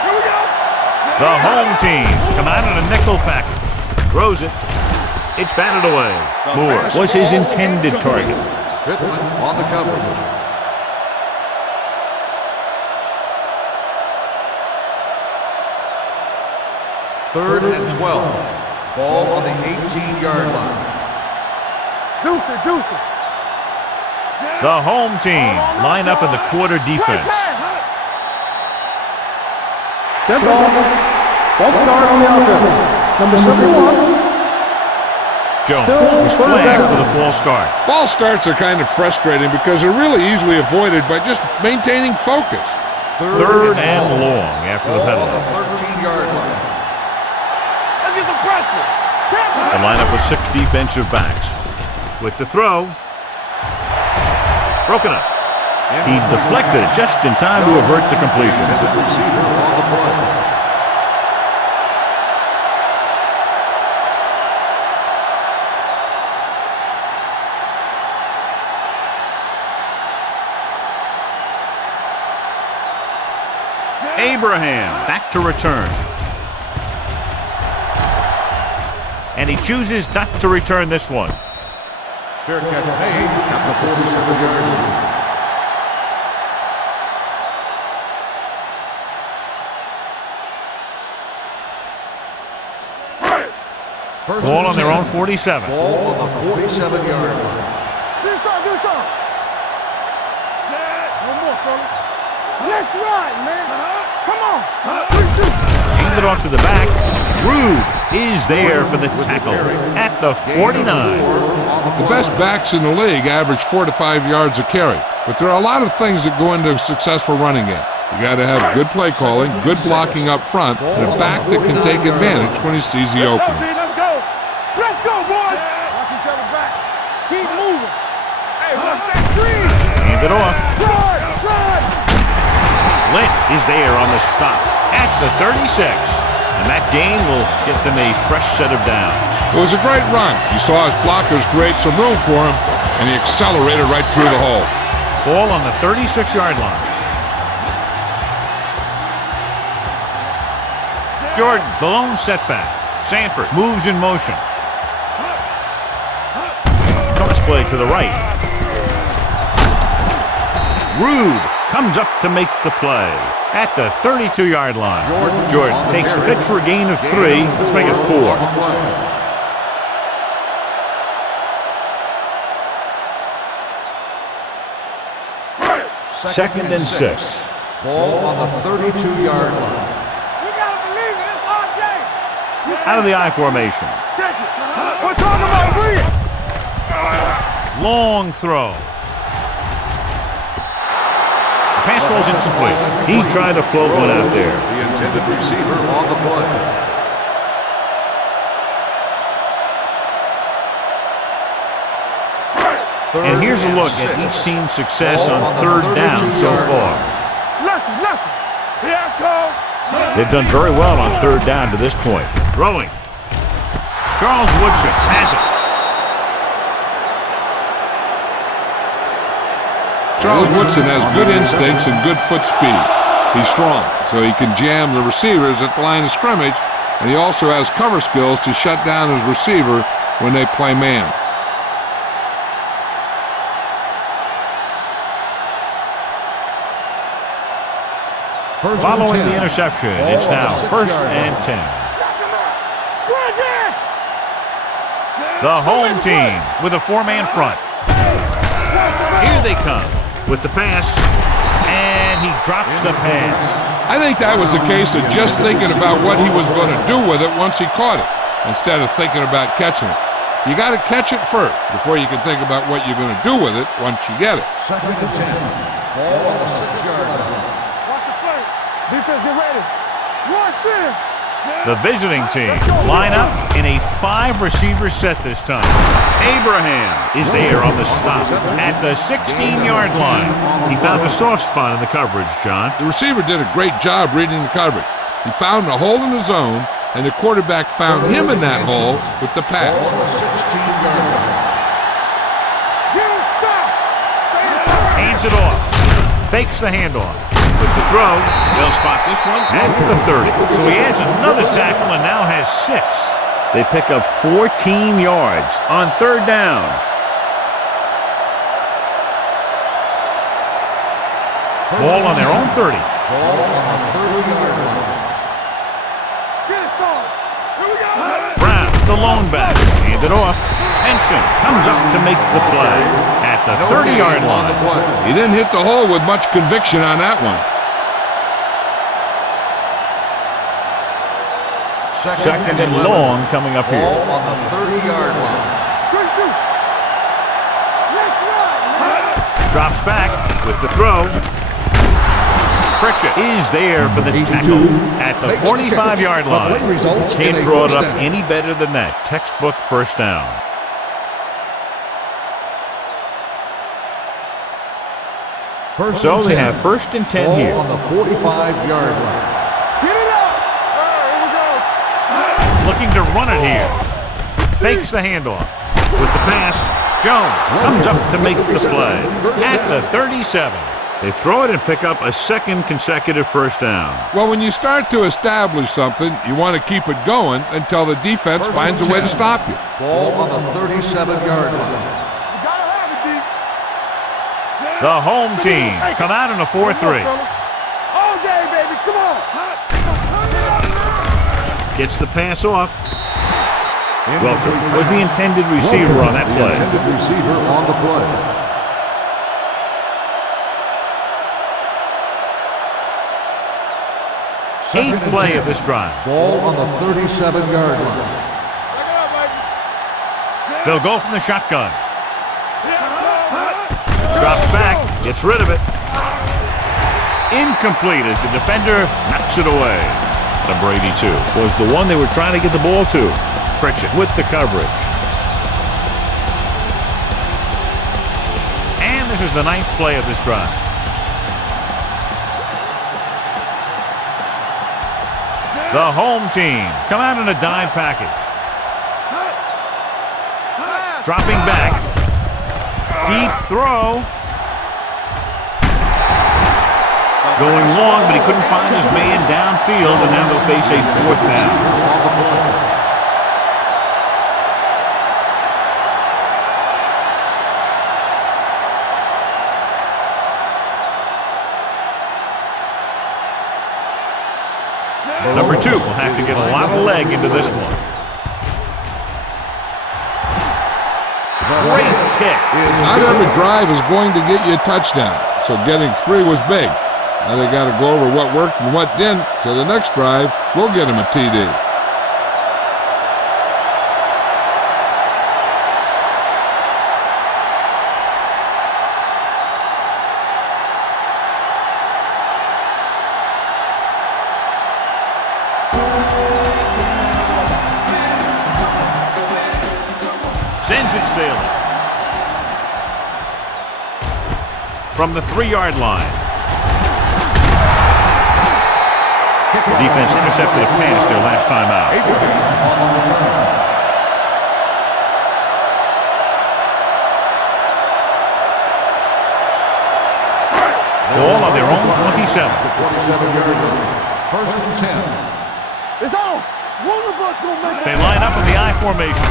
Here we go. The home team come out in a nickel package. Throws it. It's batted away. Moore was his intended target. Pittman on the coverage. Third and 12. Ball on the 18-yard line. Deuce it. The home team line up in the quarter defense. Dead ball. False start on the offense. Number 71. Jones was flagged for the false start. False starts are kind of frustrating because they're really easily avoided by just maintaining focus. Third and long after the Ball on penalty. the 13-yard line. Let's get some pressure. The lineup with 6 defensive backs. With the throw. Broken up. He deflected it just in time to avert the completion. Intended receiver on the play. Abraham back to return. And he chooses not to return this one. Fair catch made at the 47-yard line. Ball on their own 47. Ball on the 47-yard line. Do something. One more, fellas. Let's ride, man. Come on. Handed off to the back. Rude is there for the tackle at the 49. The best backs in the league average 4 to 5 yards a carry, but there are a lot of things that go into a successful running game. You got to have good play calling, good blocking up front, and a back that can take advantage when he sees the opening. Let's go, boys. Watch each other back. Keep moving. Hey, watch that screen. Handed off. Run. Lynch is there on the stop at the 36. And that gain will get them a fresh set of downs. It was a great run. He saw his blockers create some room for him, and he accelerated right through the hole. Ball on the 36-yard line. Jordan, the lone setback. Sanford moves in motion. Cross play to the right. Rude comes up to make the play at the 32-yard line. Jordan takes the pitch for a gain of 3. Let's make it 4. Second and 6. Ball on the 32-yard line. You gotta believe it. It's our game. Out of the I formation. Check it. We're talking about bring it. Long throw. The pass falls incomplete. He tried to float one out there. The intended receiver on the play. And here's a look at each team's success on third down so far. Listen. Here I come. They've done very well on third down to this point. Throwing. Charles Woodson has it. Charles Woodson has good instincts and good foot speed. He's strong, so he can jam the receivers at the line of scrimmage, and he also has cover skills to shut down his receiver when they play man. Following the interception, it's now 1st and 10. The home team with a 4-man front. Here they come with the pass, and he drops the pass. I think that was a case of just thinking about what he was going to do with it once he caught it, instead of thinking about catching it. You got to catch it first before you can think about what you're going to do with it once you get it. 2nd and 10. Ball on the 6-yard line. Watch the play. Defense, get ready. Rush in. The visiting team line up in a 5-receiver set this time. Abraham is there on the stop at the 16-yard line. He found a soft spot in the coverage, John. The receiver did a great job reading the coverage. He found a hole in the zone, and the quarterback found him in that hole with the pass. Ball on the 16-yard line. Get him stopped. Hands it off. Fakes the handoff. With the throw, they'll spot this one at the 30. So he adds another tackle and now has 6. They pick up 14 yards on third down. Ball on their own 30. Ball on the 30-yard line. Get it started. Here we go. Brown, the lone back, hand it off. Henson comes up to make the play at the 30-yard line. He didn't hit the hole with much conviction on that one. Second and long coming up here. Ball on the 30-yard line. Good shoot. Let's run. Drops back with the throw. Pritchett is there for the tackle at the 45-yard line. Can't draw it up any better than that. Textbook first down. So they have 1st and 10 Ball here. on the 45-yard line. Get it up. Here we go. Looking to run it here. Fakes the handoff. With the pass, Jones comes up to make the play at the 37. They throw it and pick up a 2nd consecutive first down. Well, when you start to establish something, you want to keep it going until the defense finds a way to stop you. Ball on the 37-yard line. You gotta have it, D. The home team come out in a 4-3. All day, baby. Come on. Gets the pass off. Welker was the intended receiver on that play. Intended receiver on the play. Eighth play of this drive. Ball on the 37-yard line. They'll go from the shotgun. Drops back, gets rid of it. Incomplete as the defender knocks it away. Number 82 was the one they were trying to get the ball to. Pritchett with the coverage. And this is the 9th play of this drive. The home team come out in a dime package. Dropping back. Deep throw. Going long, but he couldn't find his man downfield, and now they'll face a 4th down. Number 2 will have to get a lot of leg into this one. Great kick. Not every drive is going to get you a touchdown, so getting 3 was big. Now they got to go over what worked and what didn't, so the next drive will get them a TD. Sends it sailing. From the 3-yard line. The defense intercepted a pass their last time out. Ball on their own 27. The 27-yard line. First and 10. It's on. One of us gonna make it. They line up in the I formation.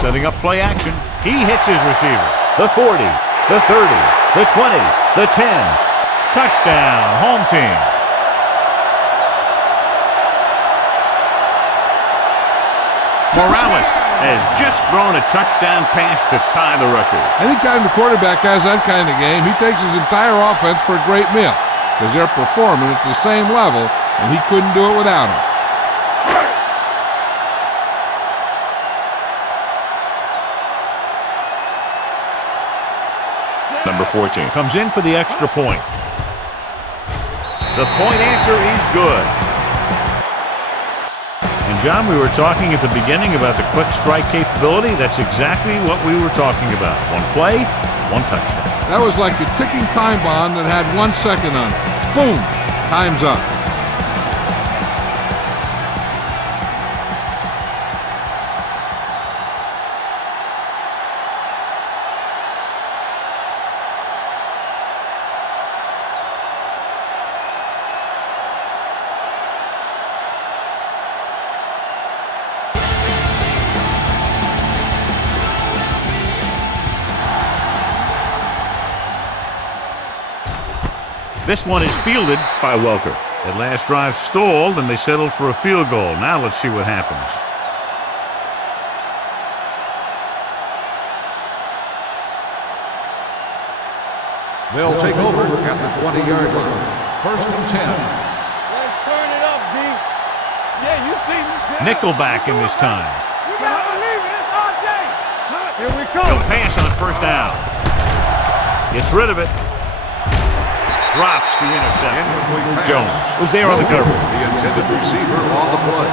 Setting up play action. He hits his receiver. The 40, the 30, the 20, the 10. Touchdown, home team. Morales has just thrown a touchdown pass to tie the record. Anytime the quarterback has that kind of game, he takes his entire offense for a great meal because they're performing at the same level, and he couldn't do it without him. Number 14 comes in for the extra point. The point after is good. And John, we were talking at the beginning about the quick strike capability. That's exactly what we were talking about. One play, one touchdown. That was like a ticking time bomb that had 1 second on it. Boom! Time's up. This one is fielded by Welker. That last drive stalled, and they settled for a field goal. Now let's see what happens. They'll take over at the 20-yard line. First and 10. Let's turn it up, D. Yeah, you see me. Nickelback in this time. You gotta believe it. It's our day. Here we No come. pass on first down. Gets rid of it. Drops the interception. Jones was there on the cover. The intended receiver on the play.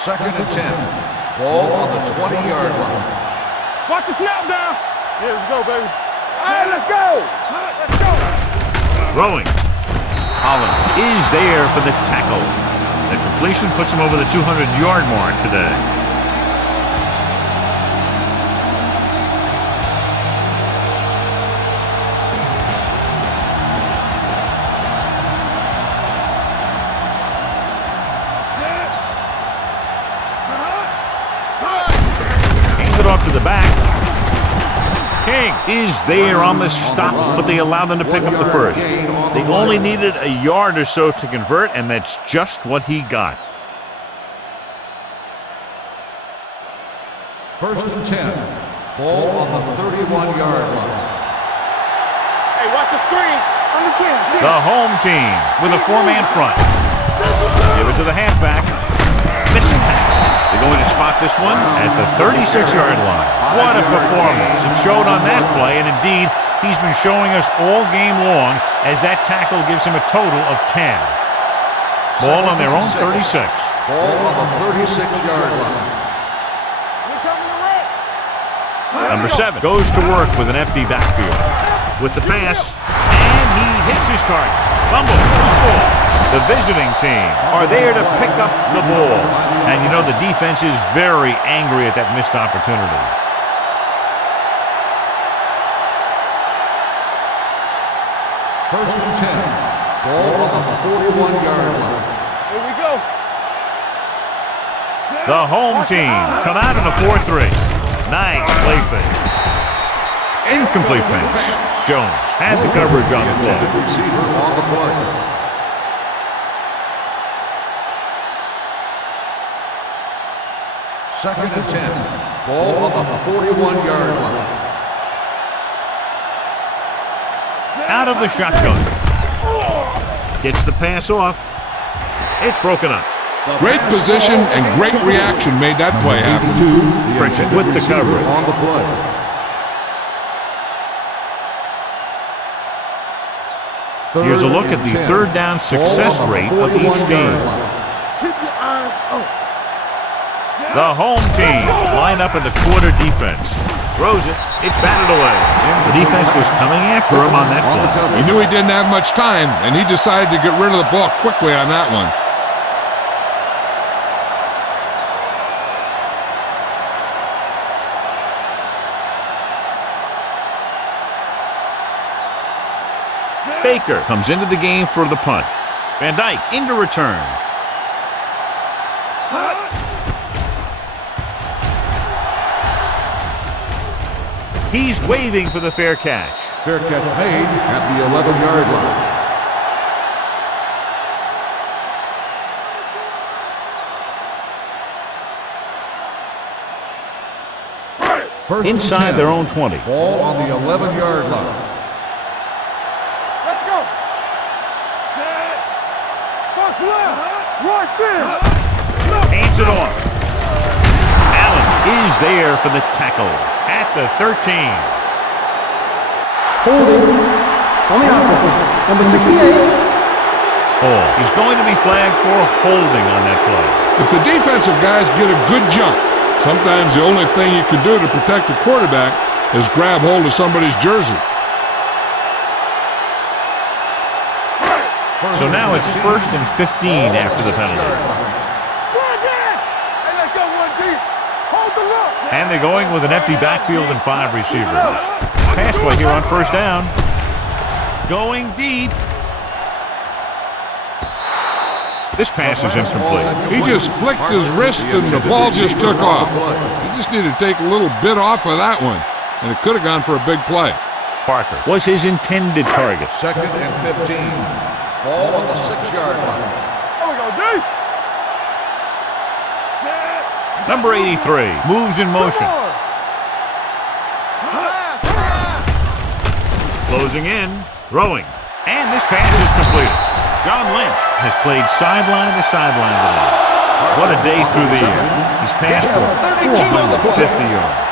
Second and 10. Ball on the 20-yard line. Watch the snap down. Here, let's go, baby. All right, let's go. Let's go. Throwing. Holland is there for the tackle. The completion puts him over the 200-yard mark today. Off to the back. King is there on the stop, but they allow them to pick up the first. They only needed a yard or so to convert, and that's just what he got. First and 10. Ball on the 31-yard line. Hey, watch the screen. On the kids. The home team with a 4-man front. Give it to the halfback. Missing tackle. They're going to spot this one at the 36-yard line. What a performance. It showed on that play, and indeed, he's been showing us all game long as that tackle gives him a total of 10. Ball on their own 36. Ball on the 36-yard line. Number 7 goes to work with an empty backfield. With the pass, and he hits his target. Fumble, loose ball. The visiting team are there to pick up the ball. And you know the defense is very angry at that missed opportunity. First and 10. Ball on the 41-yard line. Here we go. The home team come out in a 4-3. Nice play fake. Incomplete pass. Jones had the coverage on the play. Receiver on the play. Second and 10. Ball on the 41-yard line. Out of the shotgun. Gets the pass off. It's broken up. Great position and great reaction made that play happen. Pritchett with the coverage. On the play. Here's a look at the third down success rate of each team. Keep your eyes up. The home team line up in the quarter defense. Throws it. It's batted away. The defense was coming after him on that play. He knew he didn't have much time, and he decided to get rid of the ball quickly on that one. Baker comes into the game for the punt. Van Dyke into return. He's waving for the fair catch. Fair catch made at the 11-yard line. First Inside their own 20. Ball on the 11-yard line. Let's go. Set. Fox left. Rush in. Hands it off. Allen is there for the tackle at the 13. Holding on the offense. Number 68. Oh, he's going to be flagged for holding on that play. If the defensive guys get a good jump, sometimes the only thing you can do to protect the quarterback is grab hold of somebody's jersey. So now it's 1st and 15 after the penalty. Hey, let's go one deep. Hold the look. And they're going with an empty backfield and 5 receivers. Pass play here on first down. Going deep. This pass is incomplete. He just flicked his wrist and the ball just took off. He just needed to take a little bit off of that one, and it could have gone for a big play. Parker was his intended target. 2nd and 15. Ball on the 6-yard line. There we go, deep. Set. Number 83 moves in motion. Closing in, throwing, and this pass is completed. John Lynch has played sideline to sideline today. What a day through the air. He's passed for 450 yards.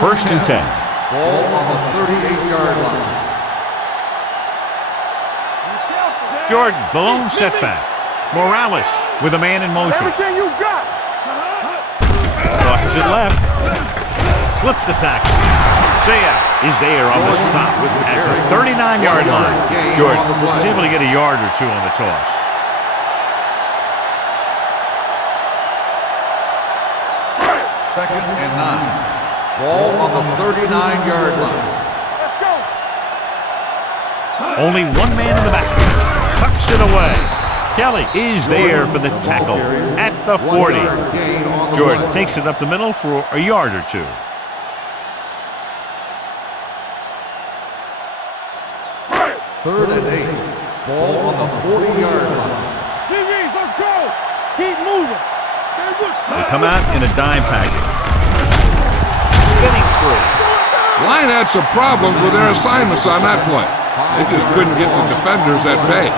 First and 10. Ball on the 38-yard line. Jordan, the lone setback. Morales with a man in motion. Everything you got. Tosses it left. Slips the tackle. Saya is there on the stop at the 39-yard line. Jordan was able to get a yard or two on the toss. Second and 9. Ball on the 39-yard line. Let's go. Only one man in the back. Tucks it away. Kelly is there for the tackle at the 40. Jordan takes it up the middle for a yard or two. Third and 8. Ball on the 40-yard line. DBs, let's go. Keep moving. They come out in a dime package. Spinning free. Line had some problems with their assignments on that play. They just couldn't get the defenders at bay.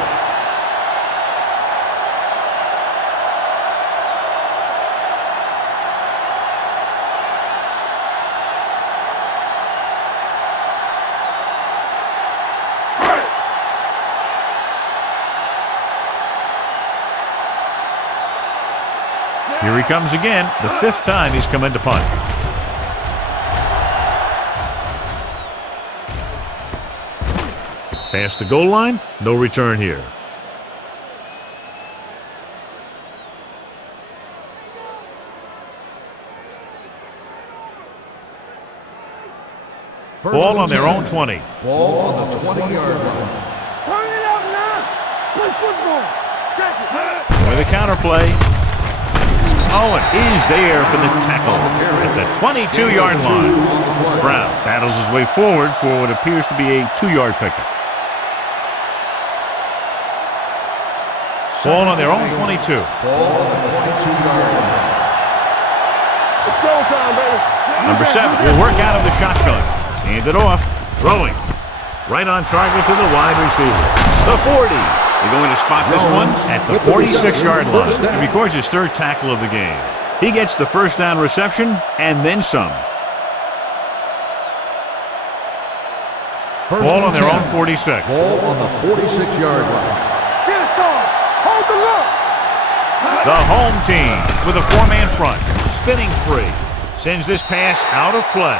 Here he comes again, the 5th time he's come into punt. Past the goal line, no return here. Ball on their own 20. Ball on the 20-yard line. Turn it out now. Play football. Check it. With a counterplay. Owen is there for the tackle at the 22-yard line. Brown battles his way forward for what appears to be a 2-yard pickup. Ball on their own 22. Ball on the 22-yard line. It's showtime, baby. Number 7 will work out of the shotgun. Hand it off. Throwing. Right on target to the wide receiver. The 40. They're going to spot this one at the 46-yard line. And records his third tackle of the game. He gets the first down reception and then some. Ball on their own 46. Ball on the 46-yard line. Get it, Sean. Hold the look. The home team with a 4-man front. Spinning free. Sends this pass out of play.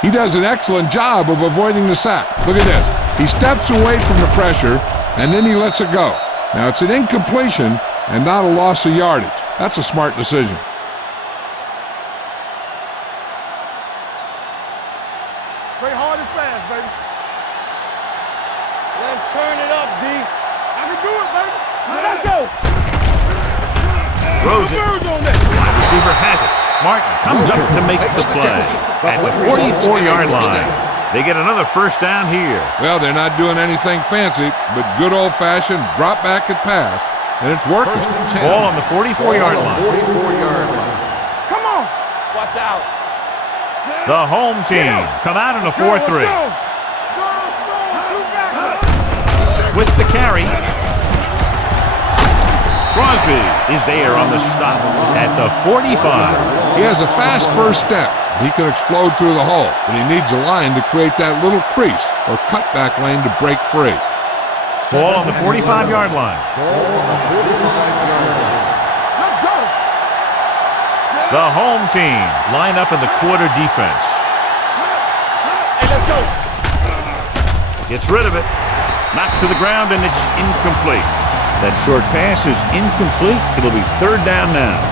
He does an excellent job of avoiding the sack. Look at this. He steps away from the pressure, and then he lets it go. Now, it's an incompletion and not a loss of yardage. That's a smart decision. Play hard and fast, baby. Let's turn it up, D. I can do it, baby. Let's go. Throws it. Wide receiver has it. Martin comes up to make the play at the 44-yard line. They get another first down here. Well, they're not doing anything fancy, but good old-fashioned drop back and pass, and it's working. Ball on the 44-yard line. 44-yard line. Come on. Watch out. The home team come out in a 4-3. With the carry. Crosby is there on the stop at the 45. He has a fast first step. He can explode through the hole, but he needs a line to create that little crease or cutback lane to break free. Ball on the 45-yard line. Ball on the 45-yard line. Let's go. The home team line up in the quarter defense. Hey, let's go. Gets rid of it. Knocked to the ground, and it's incomplete. That short pass is incomplete. It'll be third down now.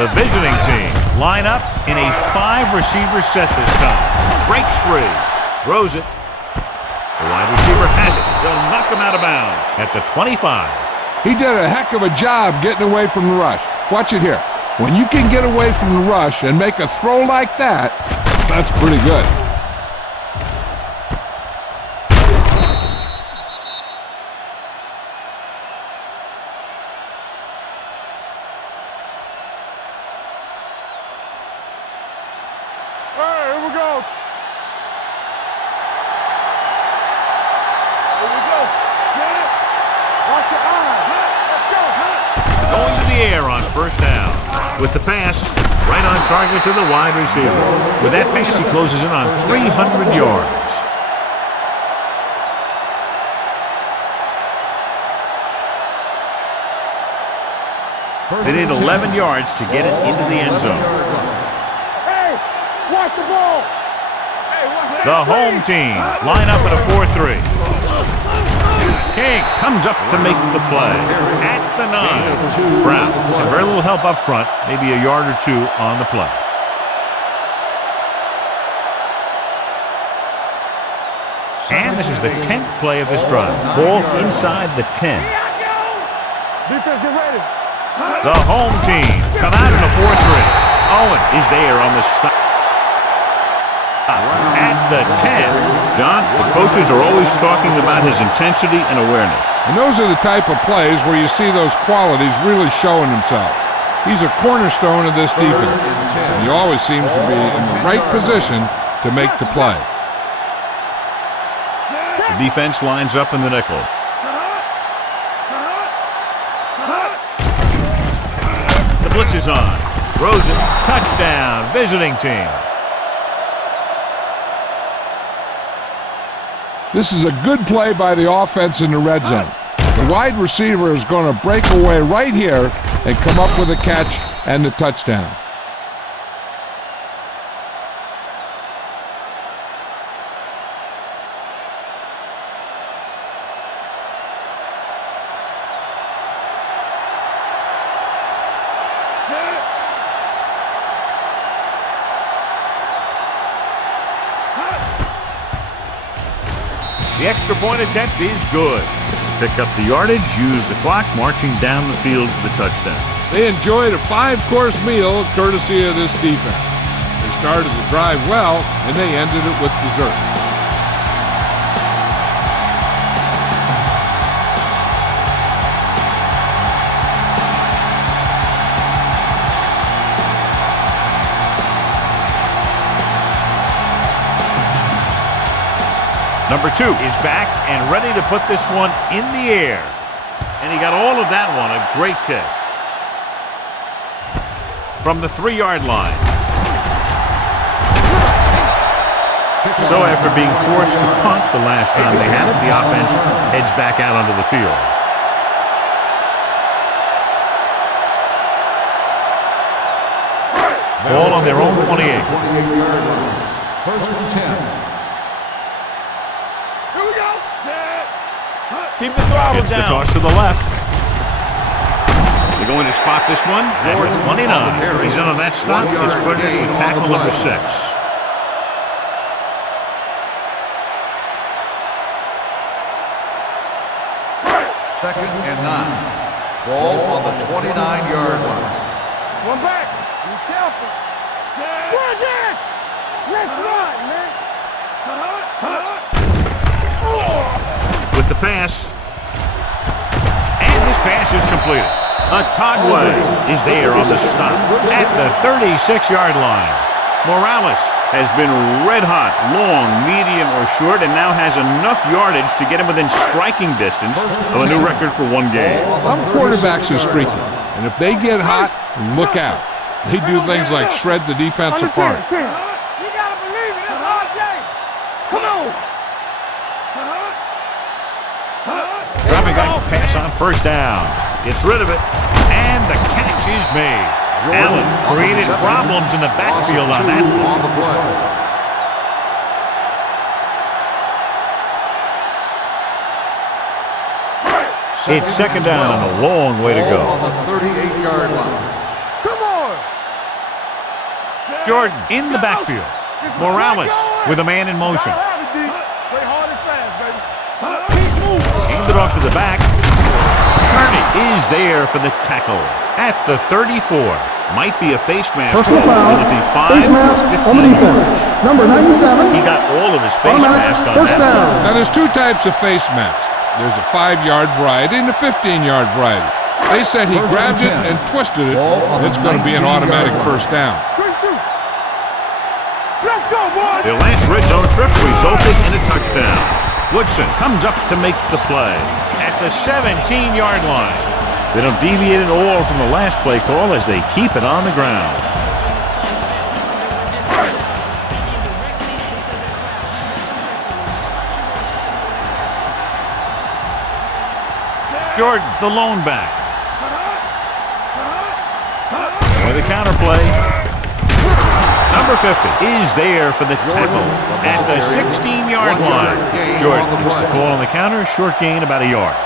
The visiting team line up in a 5-receiver set this time. Breaks free. Throws it. The wide receiver has it. They'll knock him out of bounds at the 25. He did a heck of a job getting away from the rush. Watch it here. When you can get away from the rush and make a throw like that, that's pretty good. All right, here we go. Here we go. Set it. Watch your eyes. Let's go. Going to the air on first down. With the pass, right on target to the wide receiver. With that pass, he closes in on 300 yards. They need 11 yards to get it into the end zone. Hey, watch the ball. Hey, watch The home team line up at a 4-3. King comes up to make the play at the 9. Brown had very little help up front, maybe a yard or two on the play. And this is the 10th play of this drive. Ball inside the 10. Defense, get ready. The home team come out in a 4-3. Owen is there on the stop. At the 10, John, the coaches are always talking about his intensity and awareness. And those are the type of plays where you see those qualities really showing themselves. He's a cornerstone of this defense. And he always seems to be in the right position to make the play. The defense lines up in the nickel. The blitz is on. Throws it. Touchdown. Visiting team. This is a good play by the offense in the red zone. The wide receiver is going to break away right here and come up with a catch and the touchdown. The extra point attempt is good. Pick up the yardage, use the clock, marching down the field for the touchdown. They enjoyed a 5-course meal courtesy of this defense. They started the drive well, and they ended it with dessert. Number 2 is back and ready to put this one in the air. And he got all of that one, a great kick. From the 3-yard line. So after being forced to punt the last time they had it, the offense heads back out onto the field. Ball on their own 28. 28-yard line. First and 10. Keep the throttle Gets down. the toss to the left. They're going to spot this one at 29. He's in on that stop. It's credited with tackle number 6. Second and 9. Ball on the 29-yard line. One back. Be careful. We're again. Let's run, man. With the pass. And this pass is completed. Atagwe is there on the stop at the 36-yard line. Morales has been red hot, long, medium, or short, and now has enough yardage to get him within striking distance of a new record for one game. Some quarterbacks are streaky, and if they get hot, look out. They do things like shred the defense apart. You gotta believe it. It's a hard game. Come on. Dropping back to pass on first down. Gets rid of it, and the catch is made. Allen created problems in the backfield on that one. On the play. It's second down and a long way to go. On the 38-yard line. Come on. Jordan in the backfield. Morales with a man in motion. Play hard and fast, baby. Keep moving. Handed off to the back. Tourney is there for the tackle at the 34. Might be a face mask. Personal foul. Will it be 5 Face mask on the defense. Number 97. He got all of his face Automatic mask on first that. down. Now, there's 2 types of face masks. There's a 5-yard variety and a 15-yard variety. They said he grabbed it and twisted it. It's going to be an automatic first down. Quick shoot. Let's go, boys. Their last red zone trip resulted in a touchdown. Woodson comes up to make the play at the 17-yard line. They don't deviate at all from the last play call as they keep it on the ground. Jordan, the lone back. With a counter play. Number 50 is there for the tackle at the 16-yard line. Jordan gets the call on the counter. Short gain, about a yard.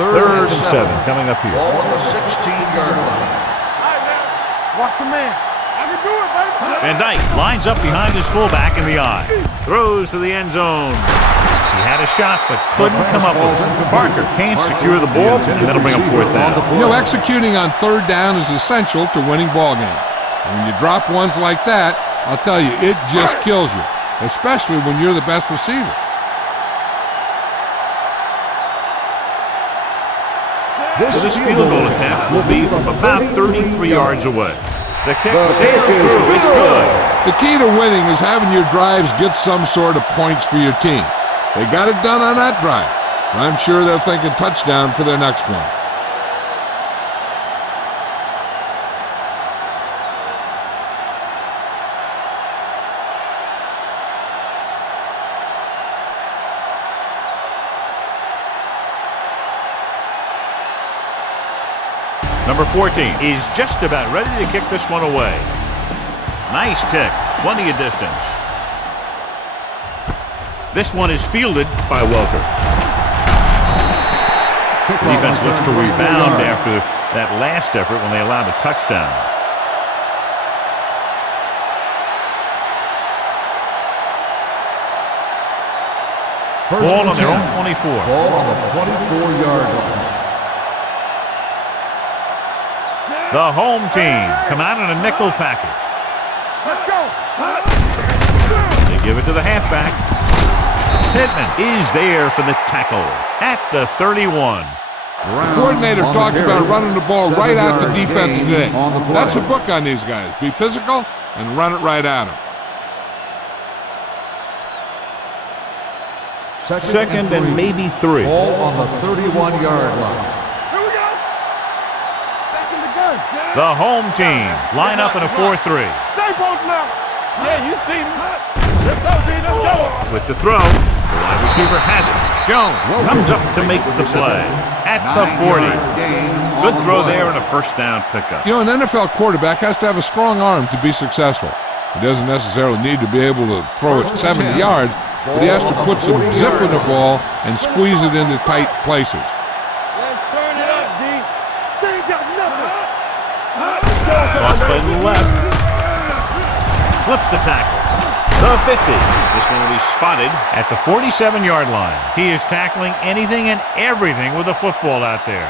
Third and 7 coming up here. Ball on the 16-yard line. All right, man. Watch the man. I can do it, baby. Van Dyke lines up behind his fullback in the eye. Throws to the end zone. He had a shot but couldn't come up with it. Parker can't secure the ball, and that'll bring up fourth down. You know, executing on third down is essential to winning ball games. And when you drop ones like that, I'll tell you, it just kills you, especially when you're the best receiver. So this field goal attempt will be from about 33 yards away. The kick sails through. It's good. The key to winning is having your drives get some sort of points for your team. They got it done on that drive. I'm sure they're thinking touchdown for their next one. Number 14 is just about ready to kick this one away. Nice kick. Plenty of distance. This one is fielded by Welker. The defense looks to rebound after that last effort when they allowed a touchdown. Ball on their own 24. Ball on the 24-yard line. The home team come out in a nickel package. Let's go. They give it to the halfback. Pittman is there for the tackle at the 31. The coordinator talked about running the ball right at the defense today. That's a book on these guys. Be physical and run it right at them. Second and maybe 3. Ball on the 31-yard line. Here we go. Back in the gun. The home team line up in a 4-3. Stay both now. Yeah, you see me. Let's go, G. Let's go. With the throw, the wide receiver has it. Jones comes up to make the play at the 40. Good throw there and a first down pickup. You know, an NFL quarterback has to have a strong arm to be successful. He doesn't necessarily need to be able to throw it 70 yards, but he has to put some zip in the ball and squeeze it into tight places. Let's turn it up, D. They ain't got nothing. Cross by the left. Slips the tackle. The 50. This one will be spotted at the 47-yard line. He is tackling anything and everything with a football out there.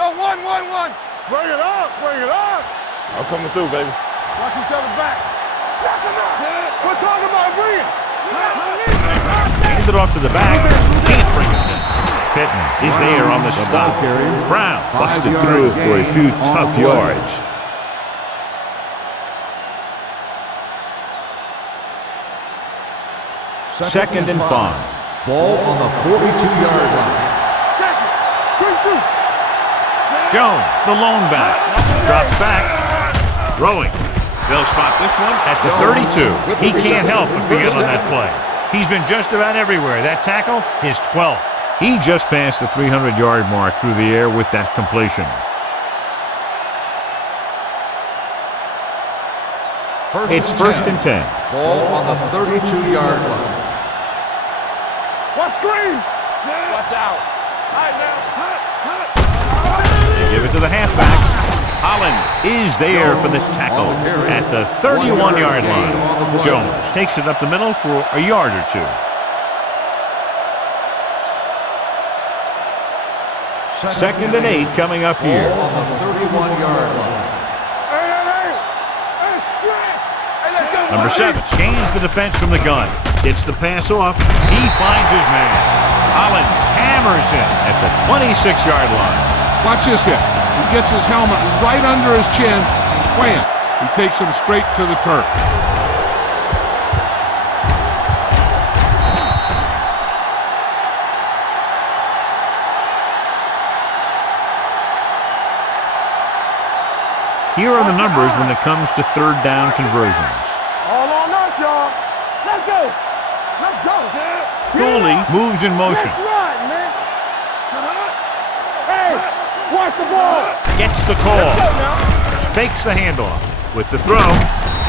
No, one. Bring it up. I'm coming through, baby. Watch each other back. We're talking about bringing. Hand it off to the back. Can't bring it down. Pittman is there on the stop. Brown busted through for a few tough yards. Second and 5. Ball on the 42-yard line. Second. Quick shoot. Jones, the lone back, drops back, throwing. They'll spot this one at the 32. He can't help but be in on that play. He's been just about everywhere. That tackle, his 12th. He just passed the 300-yard mark through the air with that completion. It's first and 10. Ball on the 32-yard line. Watch screen. Watch out. All right, now. They give it to the halfback. Holland is there for the tackle at the 31-yard line. Jones takes it up the middle for a yard or two. Second and 8 coming up here. Ball on the 31-yard line. Hey, stretch. Hey, let's go. Number 7 chains the defense from the gun. Gets the pass off. He finds his man. Holland hammers him at the 26-yard line. Watch this hit. He gets his helmet right under his chin. Wham! He takes him straight to the turf. Here are the numbers when it comes to third down conversions. All on us, y'all. Let's go. Let's go. Cooley moves in motion. Let's run, man. Hey, watch the ball. Gets the call. Fakes the handoff. With the throw,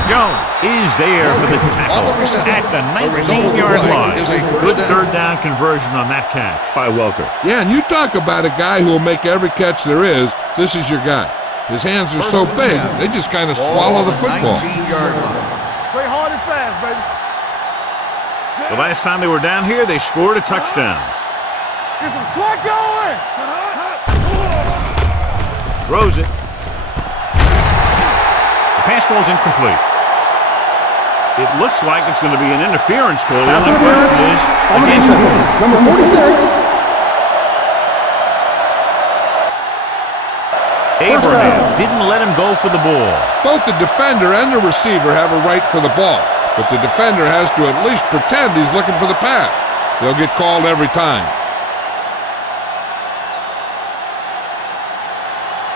Jones is there for the tackle at the 19-yard line. Good third down conversion on that catch by Welker. Yeah, and you talk about a guy who will make every catch there is. This is your guy. His hands are so big, they just kind of swallow the football. 19-yard line. Play hard and fast, baby. The last time they were down here, they scored a touchdown. Get some slack going. Throws it. The pass falls incomplete. It looks like it's going to be an interference call. The Pass only interference question is on the against defense. whom? Number 46. Abraham didn't let him go for the ball. Both the defender and the receiver have a right for the ball, but the defender has to at least pretend he's looking for the pass. They'll get called every time.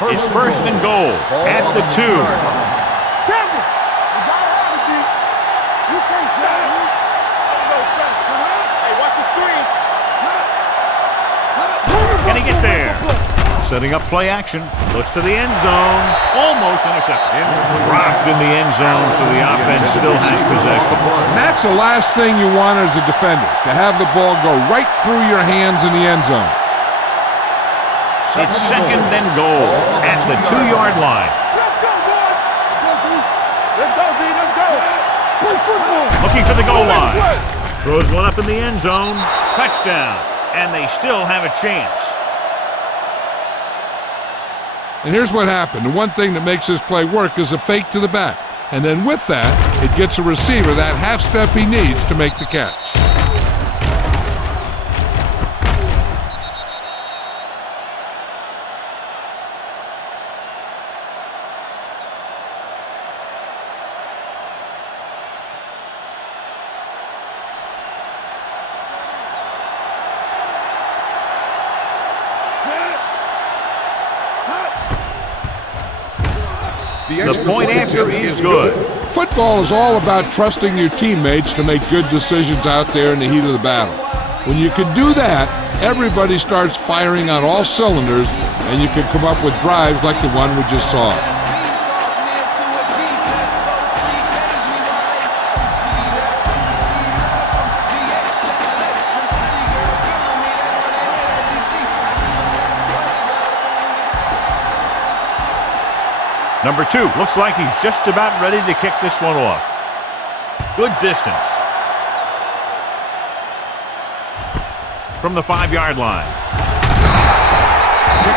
It's first and goal at the 2. Champion. You got to have it, D. You can't stop me. Hey, watch the screen. Can he get there? Setting up play action. Looks to the end zone. Almost intercepted. Dropped in the end zone, so the offense still has possession. And that's the last thing you want as a defender, to have the ball go right through your hands in the end zone. It's second and goal at the 2-yard line. Let's go, boys! Let's go, B, let's go! Play football! Looking for the goal line. Throws one up in the end zone. Touchdown. And they still have a chance. And here's what happened. The one thing that makes this play work is a fake to the back. And then with that, it gets a receiver that half step he needs to make the catch. The point after is good. Football is all about trusting your teammates to make good decisions out there in the heat of the battle. When you can do that, everybody starts firing on all cylinders, and you can come up with drives like the one we just saw. Number 2, looks like he's just about ready to kick this one off. Good distance. From the 5-yard line.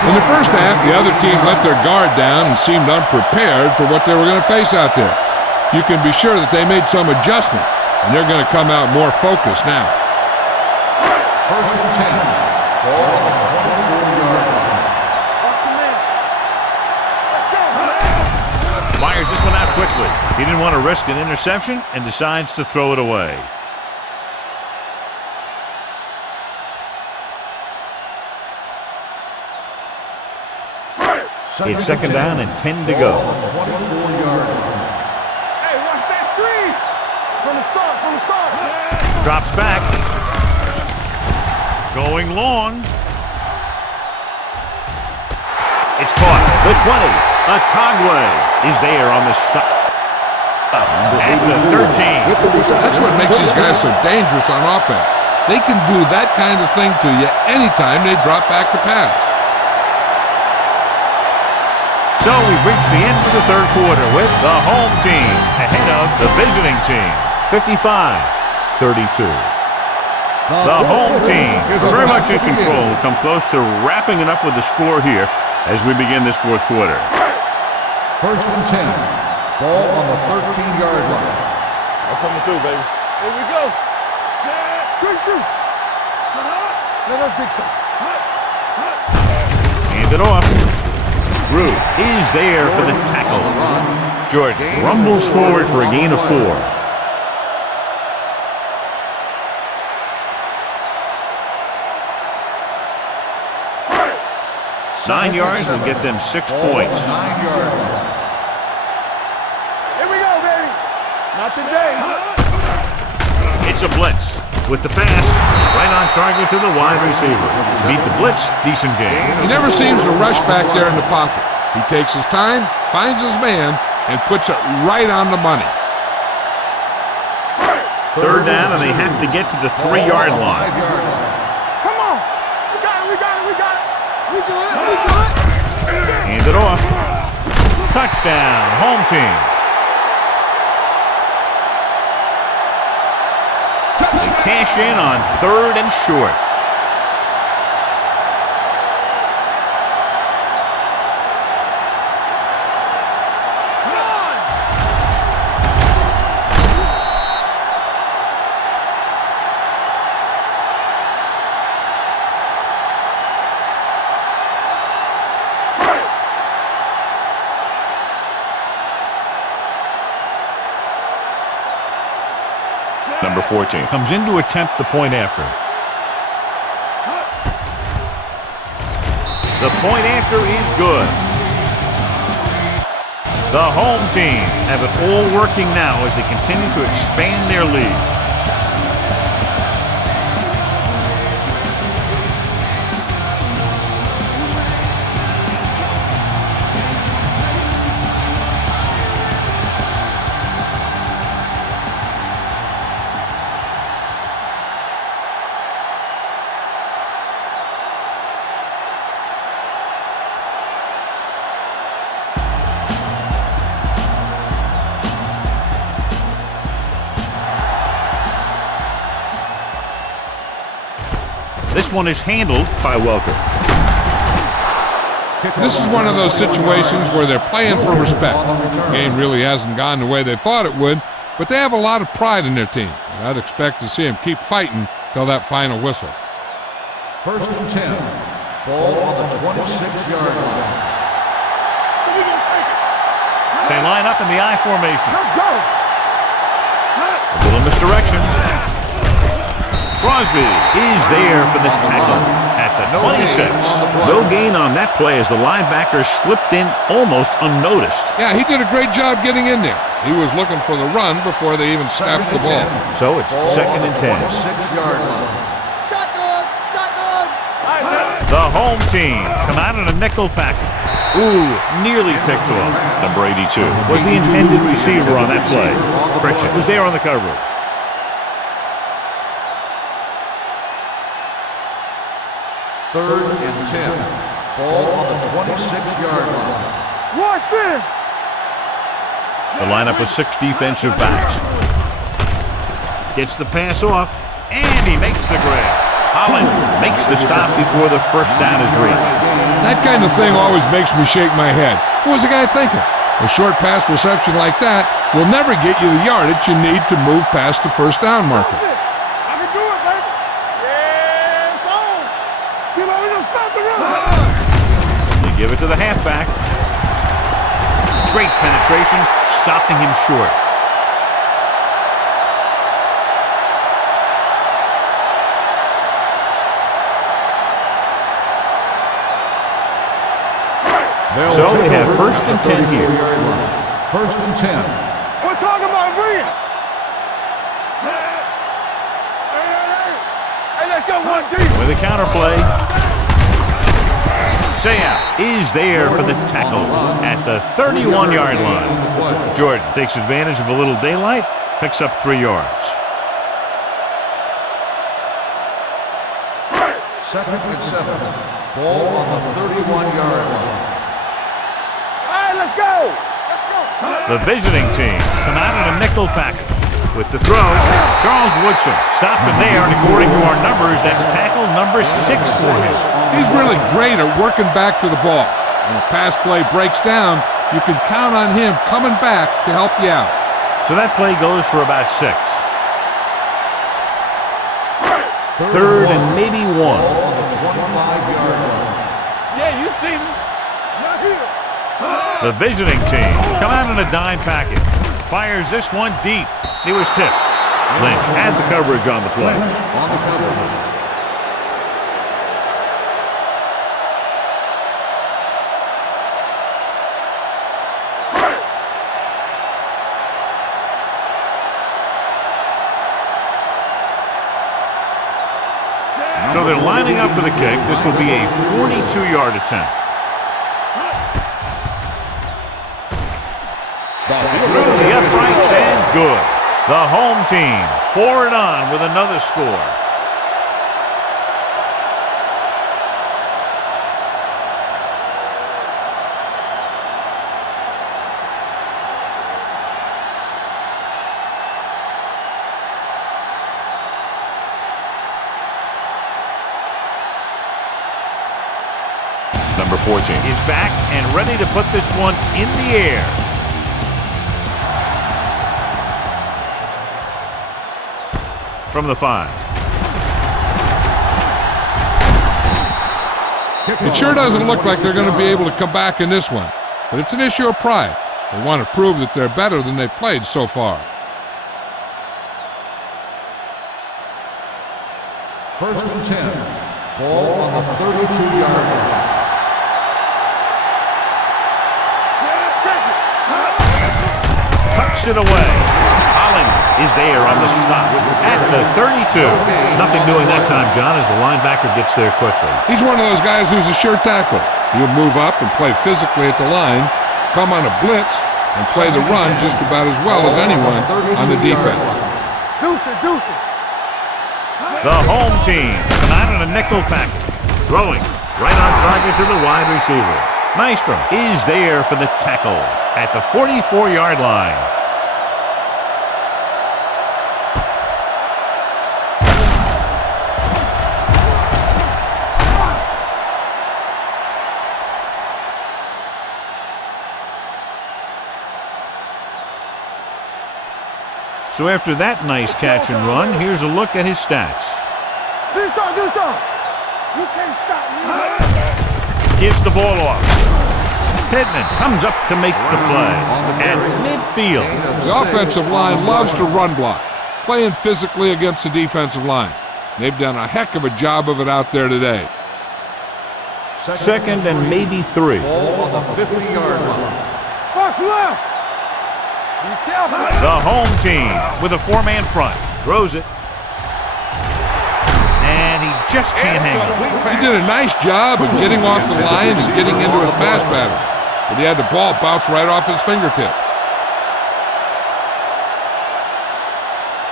In the first half, the other team let their guard down and seemed unprepared for what they were going to face out there. You can be sure that they made some adjustment, and they're going to come out more focused now. First and 10. Ball on the 24-yard line. Watch your man. Let's go, man! Fires this one out quickly. He didn't want to risk an interception and decides to throw it away. It's second down and 10 to go. 24-yard line. Hey, watch that screen! From the start. Drops back. Going long. It's caught. The 20. Atagwe is there on the stop. At the 13. That's what makes these guys so dangerous on offense. They can do that kind of thing to you anytime they drop back to pass. So we've reached the end of the third quarter with the home team ahead of the visiting team, 55-32. The home team is very much in control. Come close to wrapping it up with the score here as we begin this fourth quarter. First and 10. Ball on the 13-yard line. I'm coming through, baby. Here we go. Good shoot. Let us big time. Hand it off. Root is there for the tackle. Jordan rumbles forward for a gain of 4. Nine yards will get them 6 points. 9-yard line. Here we go, baby. Not today. It's a blitz with the pass right on target to the wide receiver. Beat the blitz, decent game. He never seems to rush back there in the pocket. He takes his time, finds his man, and puts it right on the money. Third down, and they have to get to the 3-yard line. 5-yard line. Come on. We got it. We do it. Hand it off. Touchdown, home team. They cash in on 3rd and short. Number 14 comes in to attempt the point after. The point after is good. The home team have it all working now as they continue to expand their lead. This one is handled by Welker. This is one of those situations where they're playing for respect. The game really hasn't gone the way they thought it would, but they have a lot of pride in their team. And I'd expect to see them keep fighting till that final whistle. 1st and 10. Ball on the 26-yard line. They line up in the I formation. Let's go. A little misdirection. Crosby is there for the tackle at the 26. No gain on that play as the linebacker slipped in almost unnoticed. Yeah, he did a great job getting in there. He was looking for the run before they even snapped the ball. So it's 2nd and 10. 26-yard line. Shotgun. The home team come out in a nickel package. Ooh, nearly picked off. Number 82 was the intended receiver on that play. Pritchett was there on the coverage. 3rd and 10. Ball on the 26-yard line. Watch this. The lineup of 6 defensive backs. Gets the pass off, and he makes the grab. Holland makes the stop before the first down is reached. That kind of thing always makes me shake my head. What was the guy thinking? A short pass reception like that will never get you the yardage you need to move past the first down marker. I can do it, baby. Yeah, it's on. You know, we're going to stop the run. They give it to the halfback. Great penetration, stopping him short. So they have 1st and 10 here. 1st and 10. We're talking about Rhea. Hey, let's go one deep. With a counterplay. Saya is there for the tackle at the 31-yard line. Jordan takes advantage of a little daylight, picks up 3 yards. 2nd and 7. Ball on the 31-yard line. Let's go! The visiting team come out in a nickel package. With the throw, Charles Woodson stopped him there, and according to our numbers, that's tackle number 6 for him. He's really great at working back to the ball. When a pass play breaks down, you can count on him coming back to help you out. So that play goes for about 6. 3rd and maybe 1. Ball on the 25-yard line. Yeah, you see me. Not here. The visiting team come out in a dime package. Fires this one deep. It was tipped. Lynch had the coverage on the play. On the coverage. So they're lining up for the kick. This will be a 42-yard attempt. Through the uprights and good. The home team poured on with another score. Number 14 is back and ready to put this one in the air. From the 5. It sure doesn't look like they're going to be able to come back in this one, but it's an issue of pride. They want to prove that they're better than they've played so far. 1st and 10. Ball on the 32-yard line. Tucks it away. Holland is there on the stop at the 32. Nothing doing that time, John, as the linebacker gets there quickly. He's one of those guys who's a sure tackler. He'll move up and play physically at the line, come on a blitz, and play the run just about as well as anyone on the defense. Deuce it. The home team come out in a nickel package. Throwing right on target to the wide receiver. Maestro is there for the tackle at the 44-yard line. So after that nice catch and run, here's a look at his stats. Do something. You can't stop me. Gives the ball off. Pittman comes up to make the play at midfield. The offensive line loves to run block, playing physically against the defensive line. They've done a heck of a job of it out there today. Second and maybe 3. Ball on the 50-yard line. Box left. Be careful. The home team with a 4-man front. Throws it. And he just can't hang it. He did a nice job of getting off the line and getting into his pass pattern, but he had the ball bounce right off his fingertips.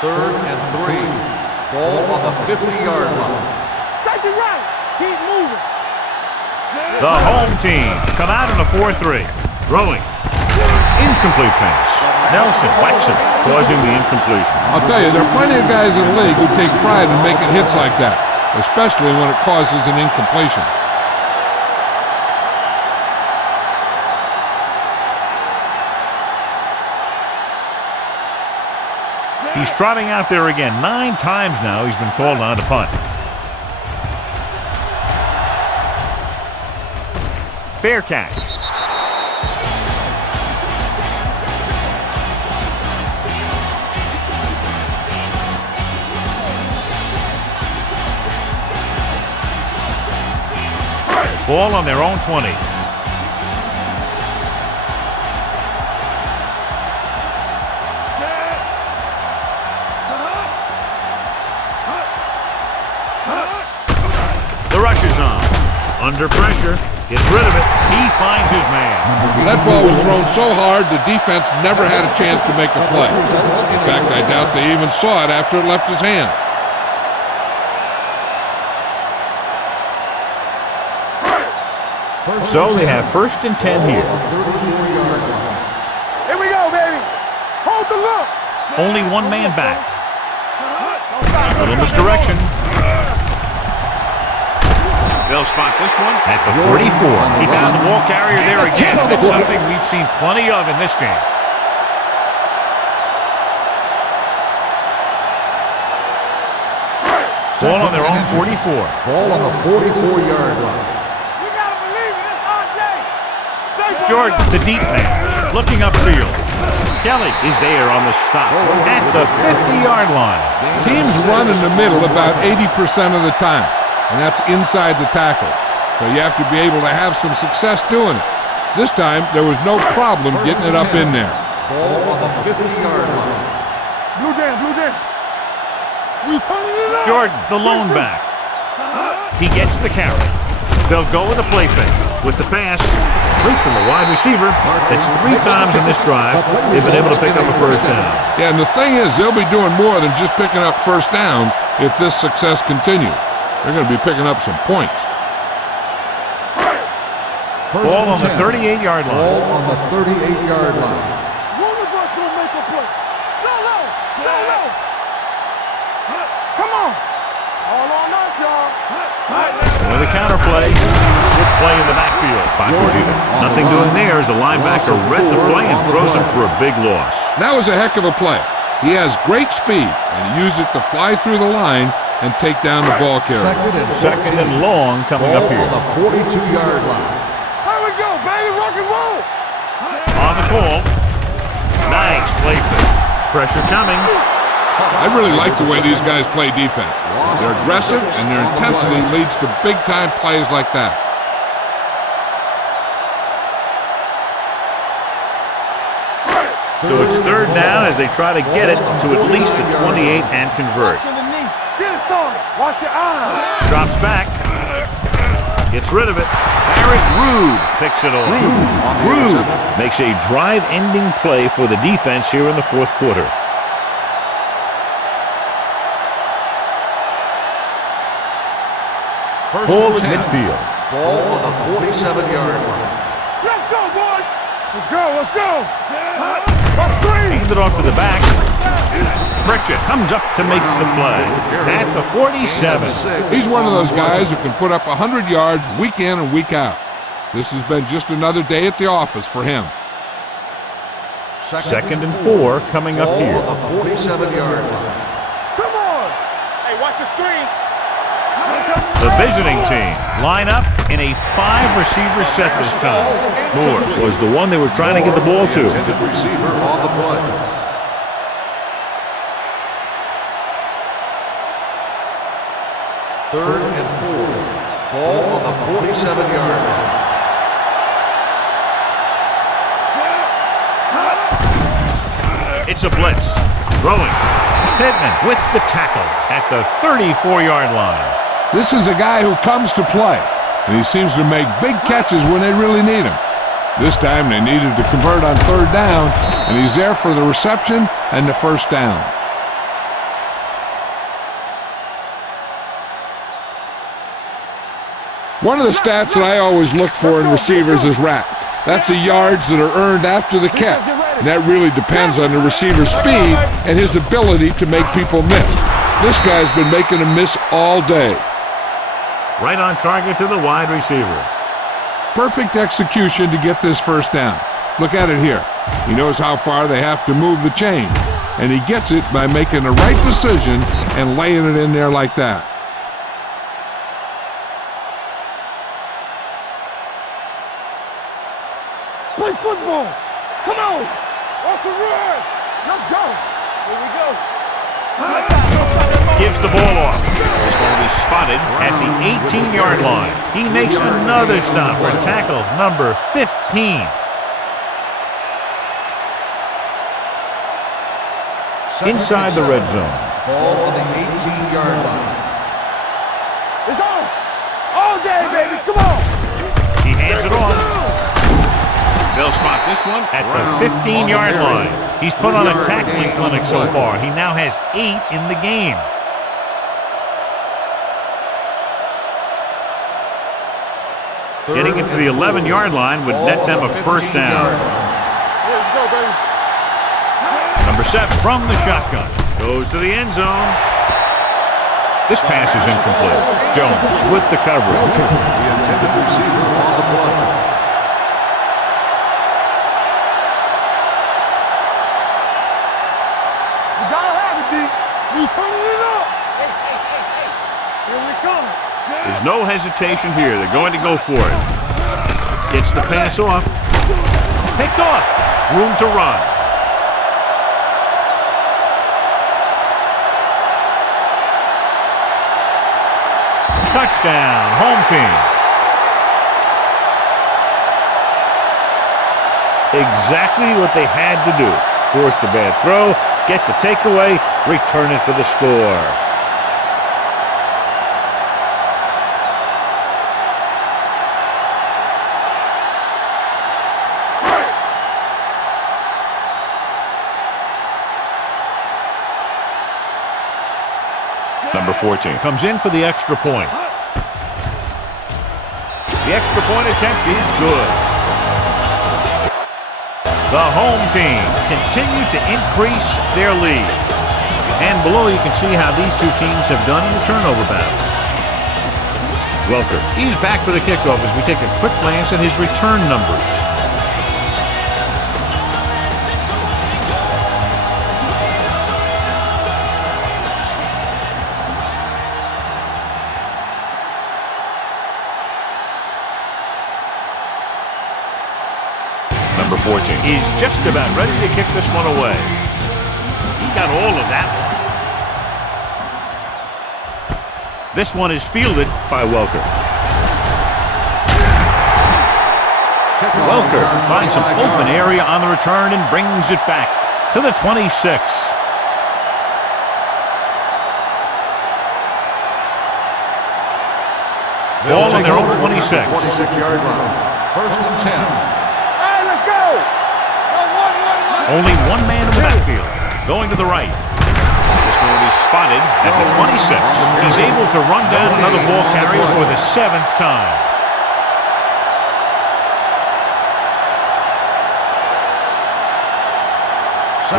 Third and 3. Ball on the 50-yard line. Take it right. Keep moving. The home team come out in a 4-3. Throwing. Incomplete pass. Nelson whacks it, causing the incompletion. I'll tell you, there are plenty of guys in the league who take pride in making hits like that, especially when it causes an incompletion. He's trotting out there again. 9 times now he's been called on to punt. Fair catch. Ball on their own 20. The rush is on. Under pressure. Gets rid of it. He finds his man. That ball was thrown so hard, the defense never had a chance to make a play. In fact, I doubt they even saw it after it left his hand. So they have 1st and 10 here. Here we go, baby. Hold the look. Only 1 man back. Little misdirection. They'll spot this one at the 44. He found the ball carrier there again. That's something we've seen plenty of in this game. Ball on their own 44. Ball on the 44-yard line. You gotta believe it. It's RJ. Jordan, the deep man, looking upfield. Kelly is there on the stop at the 50-yard line. Teams run in the middle about 80% of the time, and that's inside the tackle. So you have to be able to have some success doing it. This time, there was no problem getting it up in there. Ball on the 50-yard line. Blue down. We turning it up. Jordan, the lone back. He gets the carry. They'll go with a play fake. With the pass, complete from the wide receiver. That's 3 times in this drive they've been able to pick up a first down. Yeah, and the thing is, they'll be doing more than just picking up first downs if this success continues. They're going to be picking up some points. Ball on the 38-yard line. Ball on the 38-yard line. One of us gonna make a play. Go low. Come on. All on us, y'all. With a counter play, good play in the backfield by Fujita. Nothing doing there as the linebacker read the play and throws him for a big loss. That was a heck of a play. He has great speed, and he used it to fly through the line and take down the ball carrier. Second and long coming up here. On the 42-yard line. Here we go, baby. Rock and roll. On the call. Nice play fake. Pressure coming. I really like the way these guys play defense. They're aggressive, and their intensity leads to big-time plays like that. So it's 3rd down as they try to get it to at least the 28 and convert. Get it started. Watch your eyes. Drops back. Gets rid of it. Barrett Rude picks it off. Rude makes a drive-ending play for the defense here in the 4th quarter. Ball at midfield. Ball on the 47-yard line. Let's go, boys. Let's go. Let's screen. Hand it off to the back. Pritchett comes up to make the play at the 47. He's one of those guys who can put up 100 yards week in and week out. This has been just another day at the office for him. Second and 4 coming up Ball here. on the 47-yard line. Come on! Hey, watch the screen. The visiting team line up in a 5-receiver set this time. Moore was the one they were trying to get the ball to. Intended receiver on the play. Third and 4. Ball on the 47-yard line. It's a blitz. Throwing. Pittman with the tackle at the 34-yard line. This is a guy who comes to play, and he seems to make big catches when they really need him. This time they needed to convert on third down, and he's there for the reception and the first down. One of the stats that I always look for in receivers is RAP. That's the yards that are earned after the catch. And that really depends on the receiver's speed and his ability to make people miss. This guy's been making them miss all day. Right on target to the wide receiver. Perfect execution to get this first down. Look at it here. He knows how far they have to move the chain. And he gets it by making the right decision and laying it in there like that. Play football! Come on! Off the run! Let's go! Here we go! Gives the ball off. This one will be spotted at the 18-yard line. He makes another stop for tackle number 15. Inside the red zone. Ball on the 18-yard line. It's on! All day, baby! Come on! He hands it off. They'll spot this one at the 15-yard line. He's put on a tackling clinic so far. He now has 8 in the game. Getting into the 11-yard line would net them a first down. Let's go, baby! Number 7 from the shotgun. Goes to the end zone. This pass is incomplete. Jones with the coverage. The intended receiver on the play. You turning it up! Here we come! There's no hesitation here. They're going to go for it. Gets the pass off. Picked off. Room to run. Touchdown, home team. Exactly what they had to do. Force the bad throw, get the takeaway, return it for the score. Number 14 comes in for the extra point. The extra point attempt is good. The home team continue to increase their lead. And below you can see how these two teams have done in the turnover battle. Welker, he's back for the kickoff as we take a quick glance at his return numbers. Number 14 is just about ready to kick this one away. He got all of that one. This one is fielded by Welker. Welker finds some open area on the return and brings it back to the 26. Ball on their own 26. 26-yard line. First and 10. Only one man in the backfield, going to the right. This one will be spotted at the 26. He's able to run down another ball carrier for the 7th time.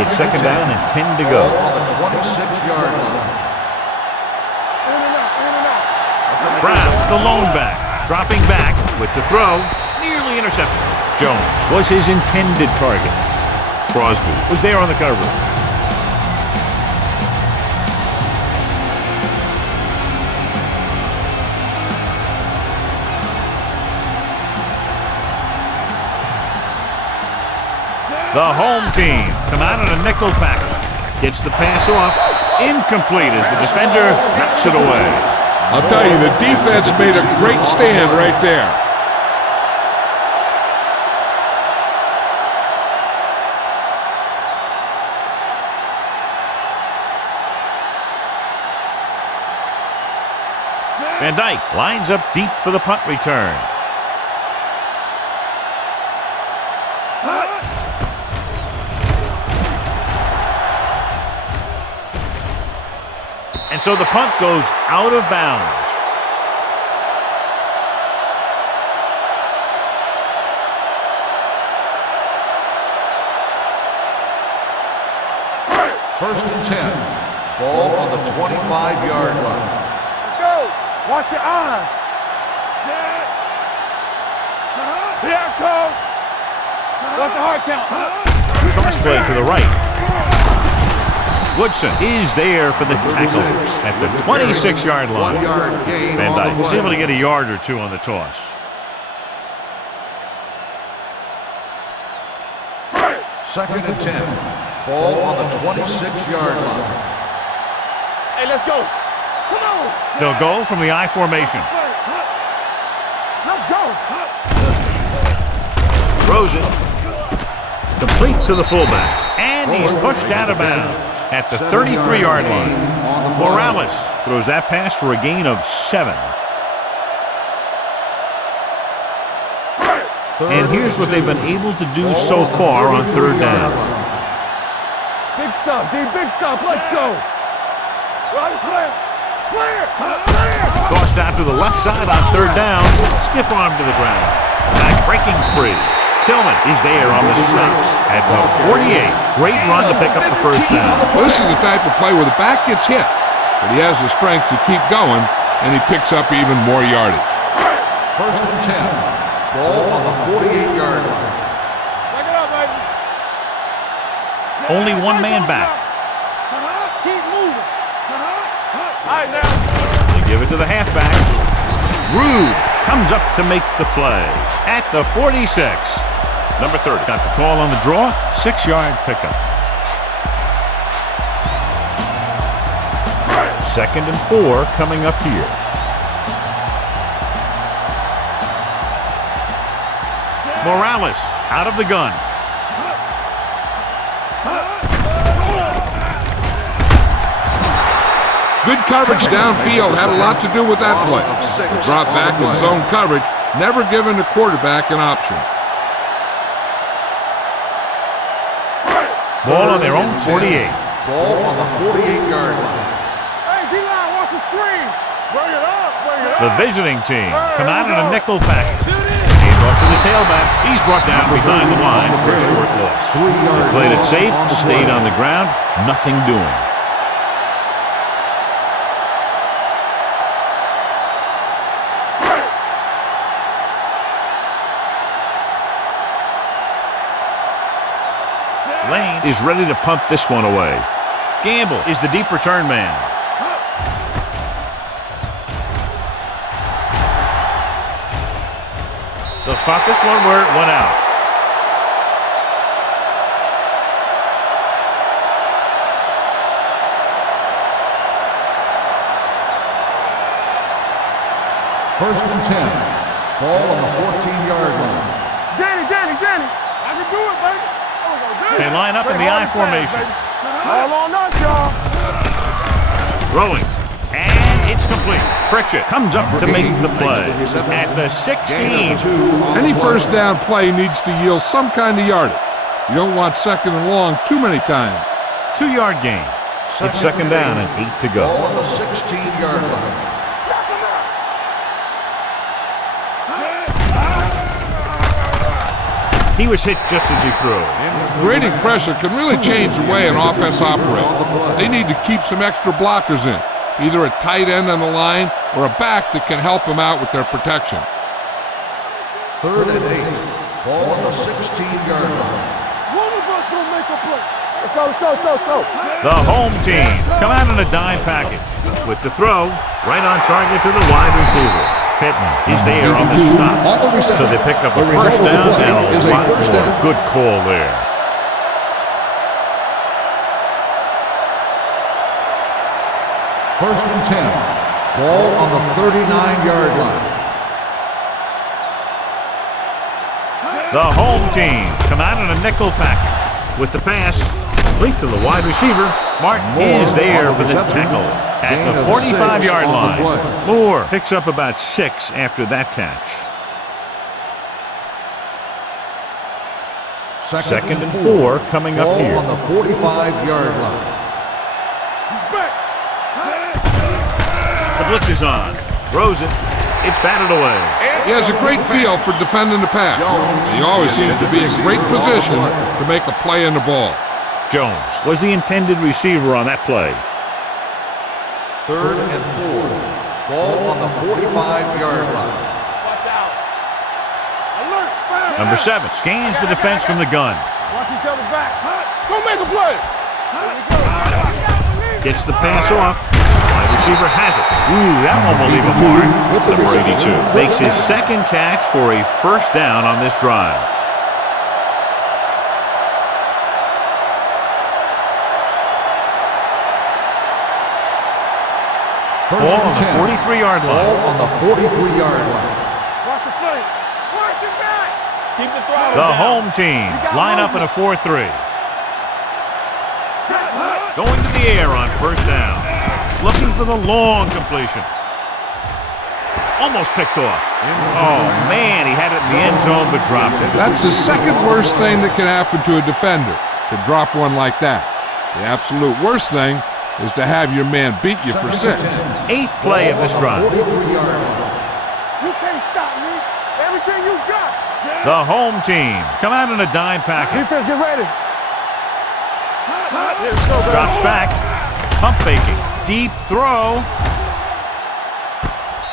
It's second down and 10 to go. On the 26-yard line. Brown, the lone back, dropping back with the throw, nearly intercepted. Jones was his intended target. Crosby was there on the coverage. The home team come out in a nickel package. Gets the pass off. Incomplete as the defender knocks it away. I'll tell you, the defense made a great stand right there. Van Dyke lines up deep for the punt return. And so the punt goes out of bounds. First and 10. Ball on the 25-yard line. Let's go. Watch your eyes. Set. Here I come. Watch the hard count. Cross play to the right. Woodson is there for the tackle at the 26-yard line. 1 yard gain. Van Dyke was able to get a yard or two on the toss. Second and 10. Ball on the 26-yard line. Hey, let's go. Come on. They'll go from the I formation. Let's go. Throws it. Complete to the fullback. And he's pushed out of bounds at the 33-yard line. Morales throws that pass for a gain of 7. And here's what they've been able to do so far on third down. Big stuff, D. Big stuff. Let's go. Right, clear. Tossed out to the left side on third down. Stiff arm to the ground. Back breaking free. Tillman is there on the stop at the 48. Great run to pick up the first down. Well, this is the type of play where the back gets hit, but he has the strength to keep going, and he picks up even more yardage. First and 10. Ball on the 48-yard line. Back it up, baby. Only one man back. Keep moving. All right, now. They give it to the halfback. Rude comes up to make the play at the 46. Number 30 got the call on the draw. 6-yard pickup. Second and 4 coming up here. Morales out of the gun. Good coverage downfield had a lot to do with that play. The drop back in zone coverage, never giving the quarterback an option. Ball on their own 48. Ball on the 48-yard line. Hey, D-line, watch the screen. Bring it up, bring it up. The visiting team come out in a nickel package. Off to the tailback. He's brought down behind the line for a short loss. They played it safe, stayed on the ground, nothing doing. Lane is ready to punt this one away. Gamble is the deep return man. They'll spot this one where it went out. First and 10. Ball on the 14-yard line. Danny. I can do it, baby. They line up in the I formation. All on us, y'all. Throwing. And it's complete. Pritchett comes up to make the play at the 16. Any first down play needs to yield some kind of yardage. You don't want second and long too many times. 2-yard gain. It's second down and 8 to go. Ball on the 16-yard line. He was hit just as he threw. Creating pressure can really change the way an offense operates. They need to keep some extra blockers in, either a tight end on the line or a back that can help them out with their protection. Third and 8. Ball on the 16-yard line. One of us will make Let's go. The home team come out in a dime package with the throw right on target to the wide receiver. Pittman is there on the stop. So they pick up a first down and a lot more. Good call there. First and 10. Ball on the 39-yard line. The home team come out in a nickel package with the pass complete to the wide receiver. Martin is there for the tackle at the 45-yard line. Moore picks up about 6 after that catch. Second and 4 coming up here. On the 45-yard line. The blitz is on. Throws it. It's batted away. He has a great feel for defending the pass. He always seems to be in great position to make a play in the ball. Jones was the intended receiver on that play. Third and 4. Ball on the 45-yard line. Number 7 scans the defense from the gun. Watch each other back. Go make a play. Gets the pass off. Wide receiver has it. Ooh, that one will leave a mark. Number 82 makes his second catch for a first down on this drive. Ball on the 43-yard line. Ball on the 43-yard line. Watch the play. Watch it back. Keep the throw. The home team line up in a 4-3. Going to the air on first down. Looking for the long completion. Almost picked off. Oh, man, he had it in the end zone but dropped it. That's the second worst thing that can happen to a defender, to drop one like that. The absolute worst thing is to have your man beat you for 6. 8th play of this drive. You can't stop me. Everything you got. The home team come out in a dime package. Defense, get ready. Drops back. Pump faking. Deep throw.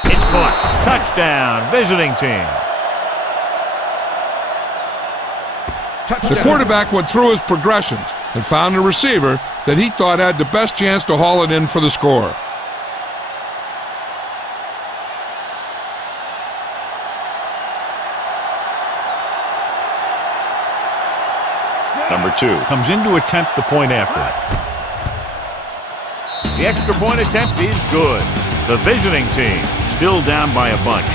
It's caught. Touchdown, visiting team. The quarterback went through his progressions and found a receiver that he thought had the best chance to haul it in for the score. Number 2 comes in to attempt the point after. The extra point attempt is good. The visiting team still down by a bunch.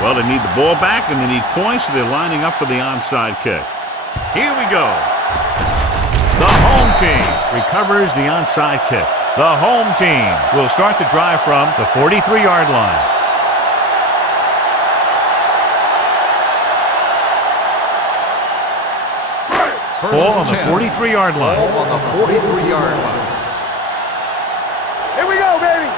Well, they need the ball back, and they need points, so they're lining up for the onside kick. Here we go. The home team recovers the onside kick. The home team will start the drive from the 43-yard line. Ball on the 43-yard line. Ball on the 43-yard line. Here we go, baby.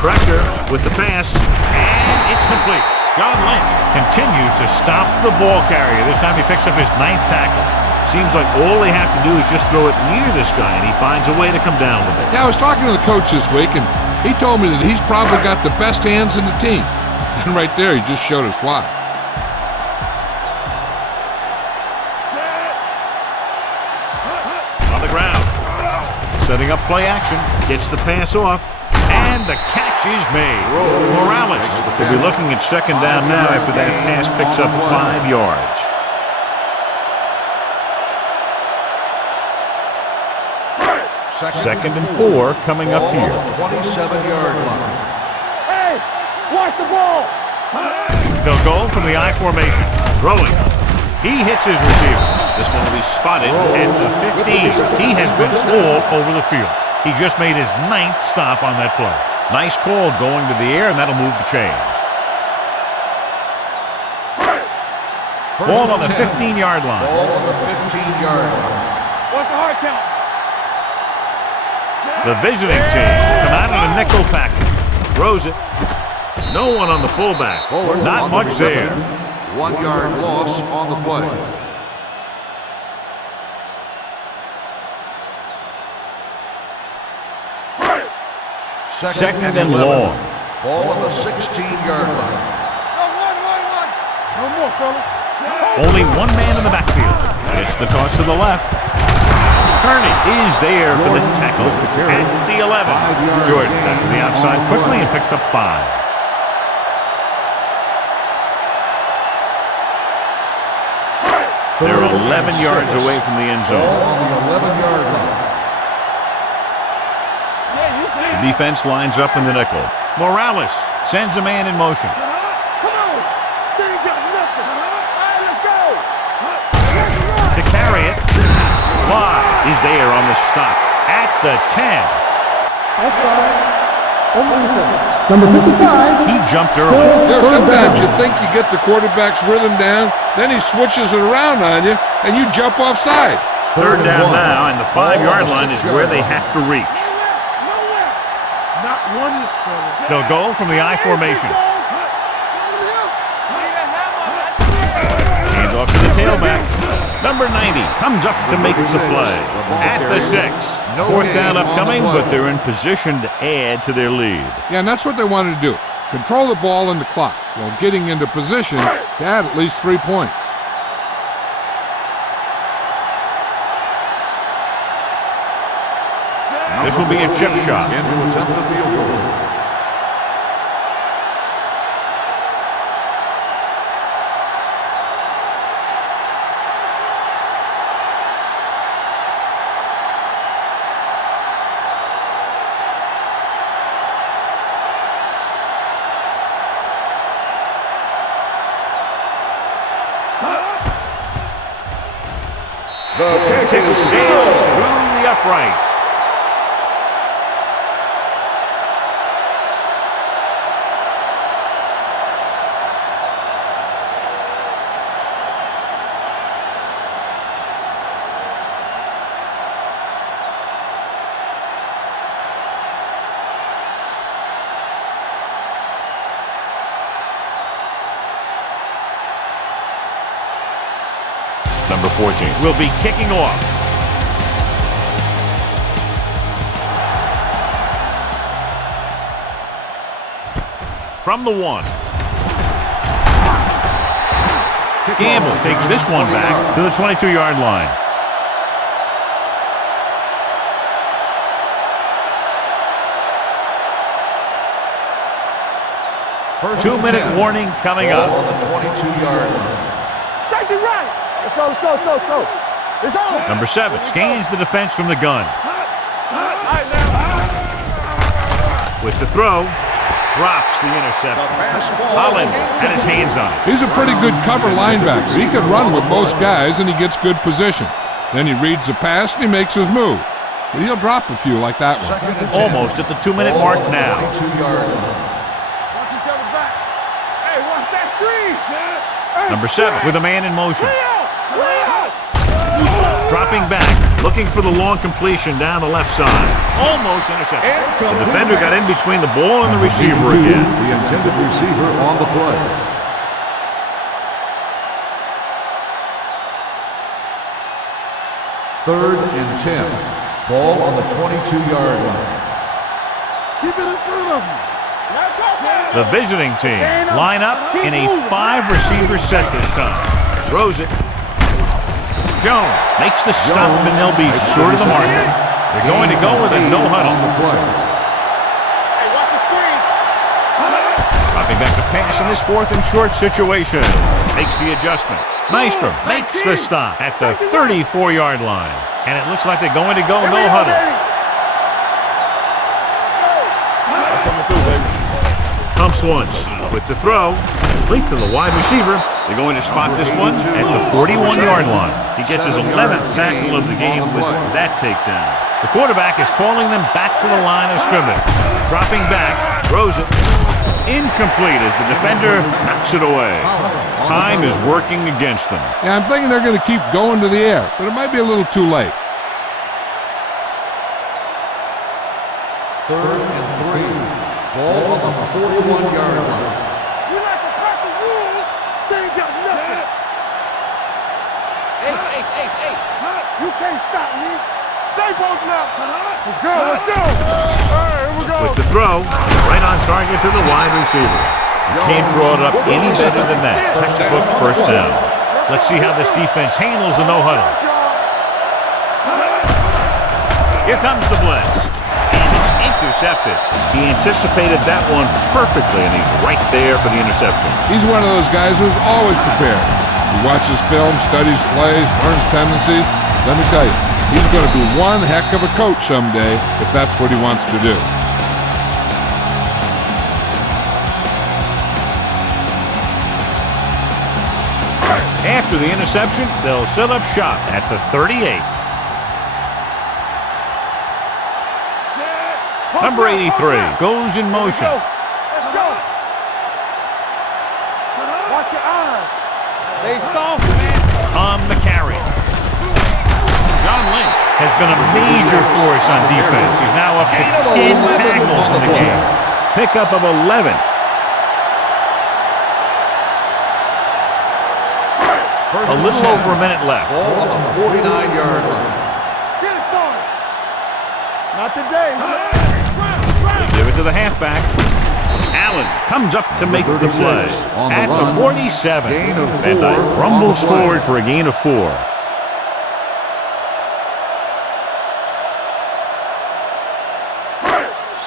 Pressure with the pass, and it's complete. John Lynch continues to stop the ball carrier. This time he picks up his 9th tackle. Seems like all they have to do is just throw it near this guy, and he finds a way to come down with it. Yeah, I was talking to the coach this week, and he told me that he's probably got the best hands in the team. And right there, he just showed us why. On the ground. Setting up play action. Gets the pass off. And the catch is made. Morales will be looking at second down now after that pass picks up 5 yards. Second and 4 coming up here. 27-yard line. Hey, watch the ball. They'll go from the I formation. Throwing. He hits his receiver. This one will be spotted at the 15. He has been all over the field. He just made his 9th stop on that play. Nice call going to the air, and that'll move the chains. Ball on the 15-yard line. Ball on the 15-yard line. What's the hard count? The visiting team come out in a nickel package. Throws it. No one on the fullback. Not much there. 1 yard loss on the play. Second and long. Ball on the 16-yard line. No more, fella. Only one man in the backfield. It's the toss to the left. Tourney is there for the tackle at the 11. Jordan got to the outside quickly and picked up 5. They're 11 yards away from the end zone. On the 11-yard line. The defense lines up in the nickel. Morales sends a man in motion. Come on. They ain't got nothing. All right, let's go. To carry it. Fly is there on the stop at the 10. Offside. Number 55. He jumped early. You know, sometimes you think you get the quarterback's rhythm down, then he switches it around on you, and you jump off sides. Third down now, and the 5-yard line is where they have to reach. Nowhere. Not one inch, fellas. They'll go from the I formation. Hand off to the tailback. Number 90 comes up to make the play. At the 6. 4th down upcoming, but they're in position to add to their lead. Yeah, and that's what they wanted to do. Control the ball and the clock while getting into position to add at least 3 points. This will be a chip shot. And to attempt a field goal. The kick sails through the uprights. Number 14 will be kicking off. From the 1. Gamble takes this one back to the 22-yard line. First 2-minute warning coming Ball up. on the 22-yard line. Safety right. Let's go, let's go, let's go, let's go. It's on. Number 7 scans the defense from the gun. With the throw, drops the interception. Holland had his hands on it. He's a pretty good cover linebacker. He can run with most guys, and he gets good position. Then he reads the pass, and he makes his move. But he'll drop a few like that one. Almost at the 2-minute mark now. 22-yard line. Watch each other back. Hey, watch that screen. Number 7 with a man in motion. Dropping back, looking for the long completion down the left side. Almost intercepted. The defender got in between the ball and the receiver again. The intended receiver on the play. Third and 10. Ball on the 22-yard line. Keep it in front of you. The visiting team line up in a 5-receiver set this time. Throws it. Jones makes the stop, and they'll be short of the mark. They're going to go with a no huddle. Hey, watch the screen. Dropping back to pass in this 4th and short situation. Makes the adjustment. Nystrom makes the stop at the 34-yard line. And it looks like they're going to go no huddle. Pumps once with the throw. Complete to the wide receiver. They're going to spot this one at the 41-yard line. He gets his 11th tackle of the game with that takedown. The quarterback is calling them back to the line of scrimmage. Dropping back, throws it. Incomplete as the defender knocks it away. Time is working against them. Yeah, I'm thinking they're going to keep going to the air, but it might be a little too late. 3rd and 3. Ball on the 41-yard line. We like to crack the rules. They ain't got nothing. Ace. You can't stop me. Stay both now. Let's go. All right, here we go. With the throw, right on target to the wide receiver. You can't draw it up any better than that. Textbook first down. Let's see how this defense handles the no-huddle. Here comes the blitz. And it's intercepted. He anticipated that one perfectly, and he's right there for the interception. He's one of those guys who's always prepared. He watches film, studies plays, learns tendencies. Let me tell you, he's going to be one heck of a coach someday if that's what he wants to do. After the interception, they'll set up shop at the 38. Number 83 goes in motion. Let's go. Watch your eyes. They soft, man. On the carry. John Lynch has been a major force on defense. He's now up to 10 tackles in the game. Pickup of 11. A little over a minute left. Ball on the 49-yard line. Get it, Tony. Not today. They give it to the halfback. Allen comes up to make the play. At the 47. Van Dyke rumbles forward for a gain of 4.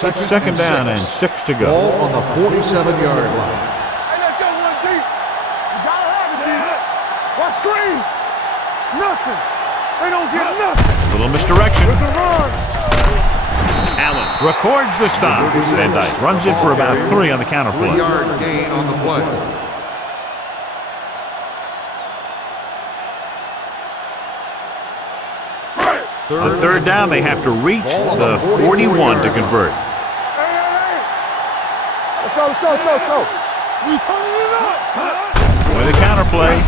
It's second down and 6 to go. Ball on the 47-yard line. Hey, let's go one deep. You gotta have it, dude. What screen? Nothing. They don't get nothing. Little misdirection. It's a run. Allen records the stop. Van Dyke runs it for about 3 on the counter play. 3-yard gain on the play. On third down, they have to reach the 41 to convert. Hey. Let's go. We turning it up. With a counter play.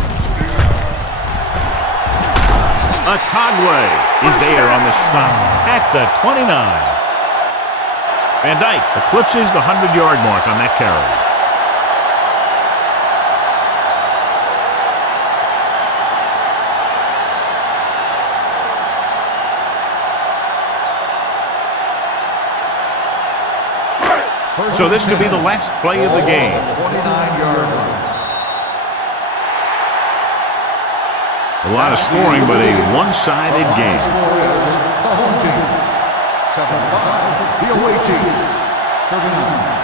Atagwe is there on the stop at the 29. Van Dyke eclipses the 100-yard mark on that carry. So this could be the last play of the game. 29-yard line. A lot of scoring, but a one-sided game. Score is the home team. 7-5. The away team. 39.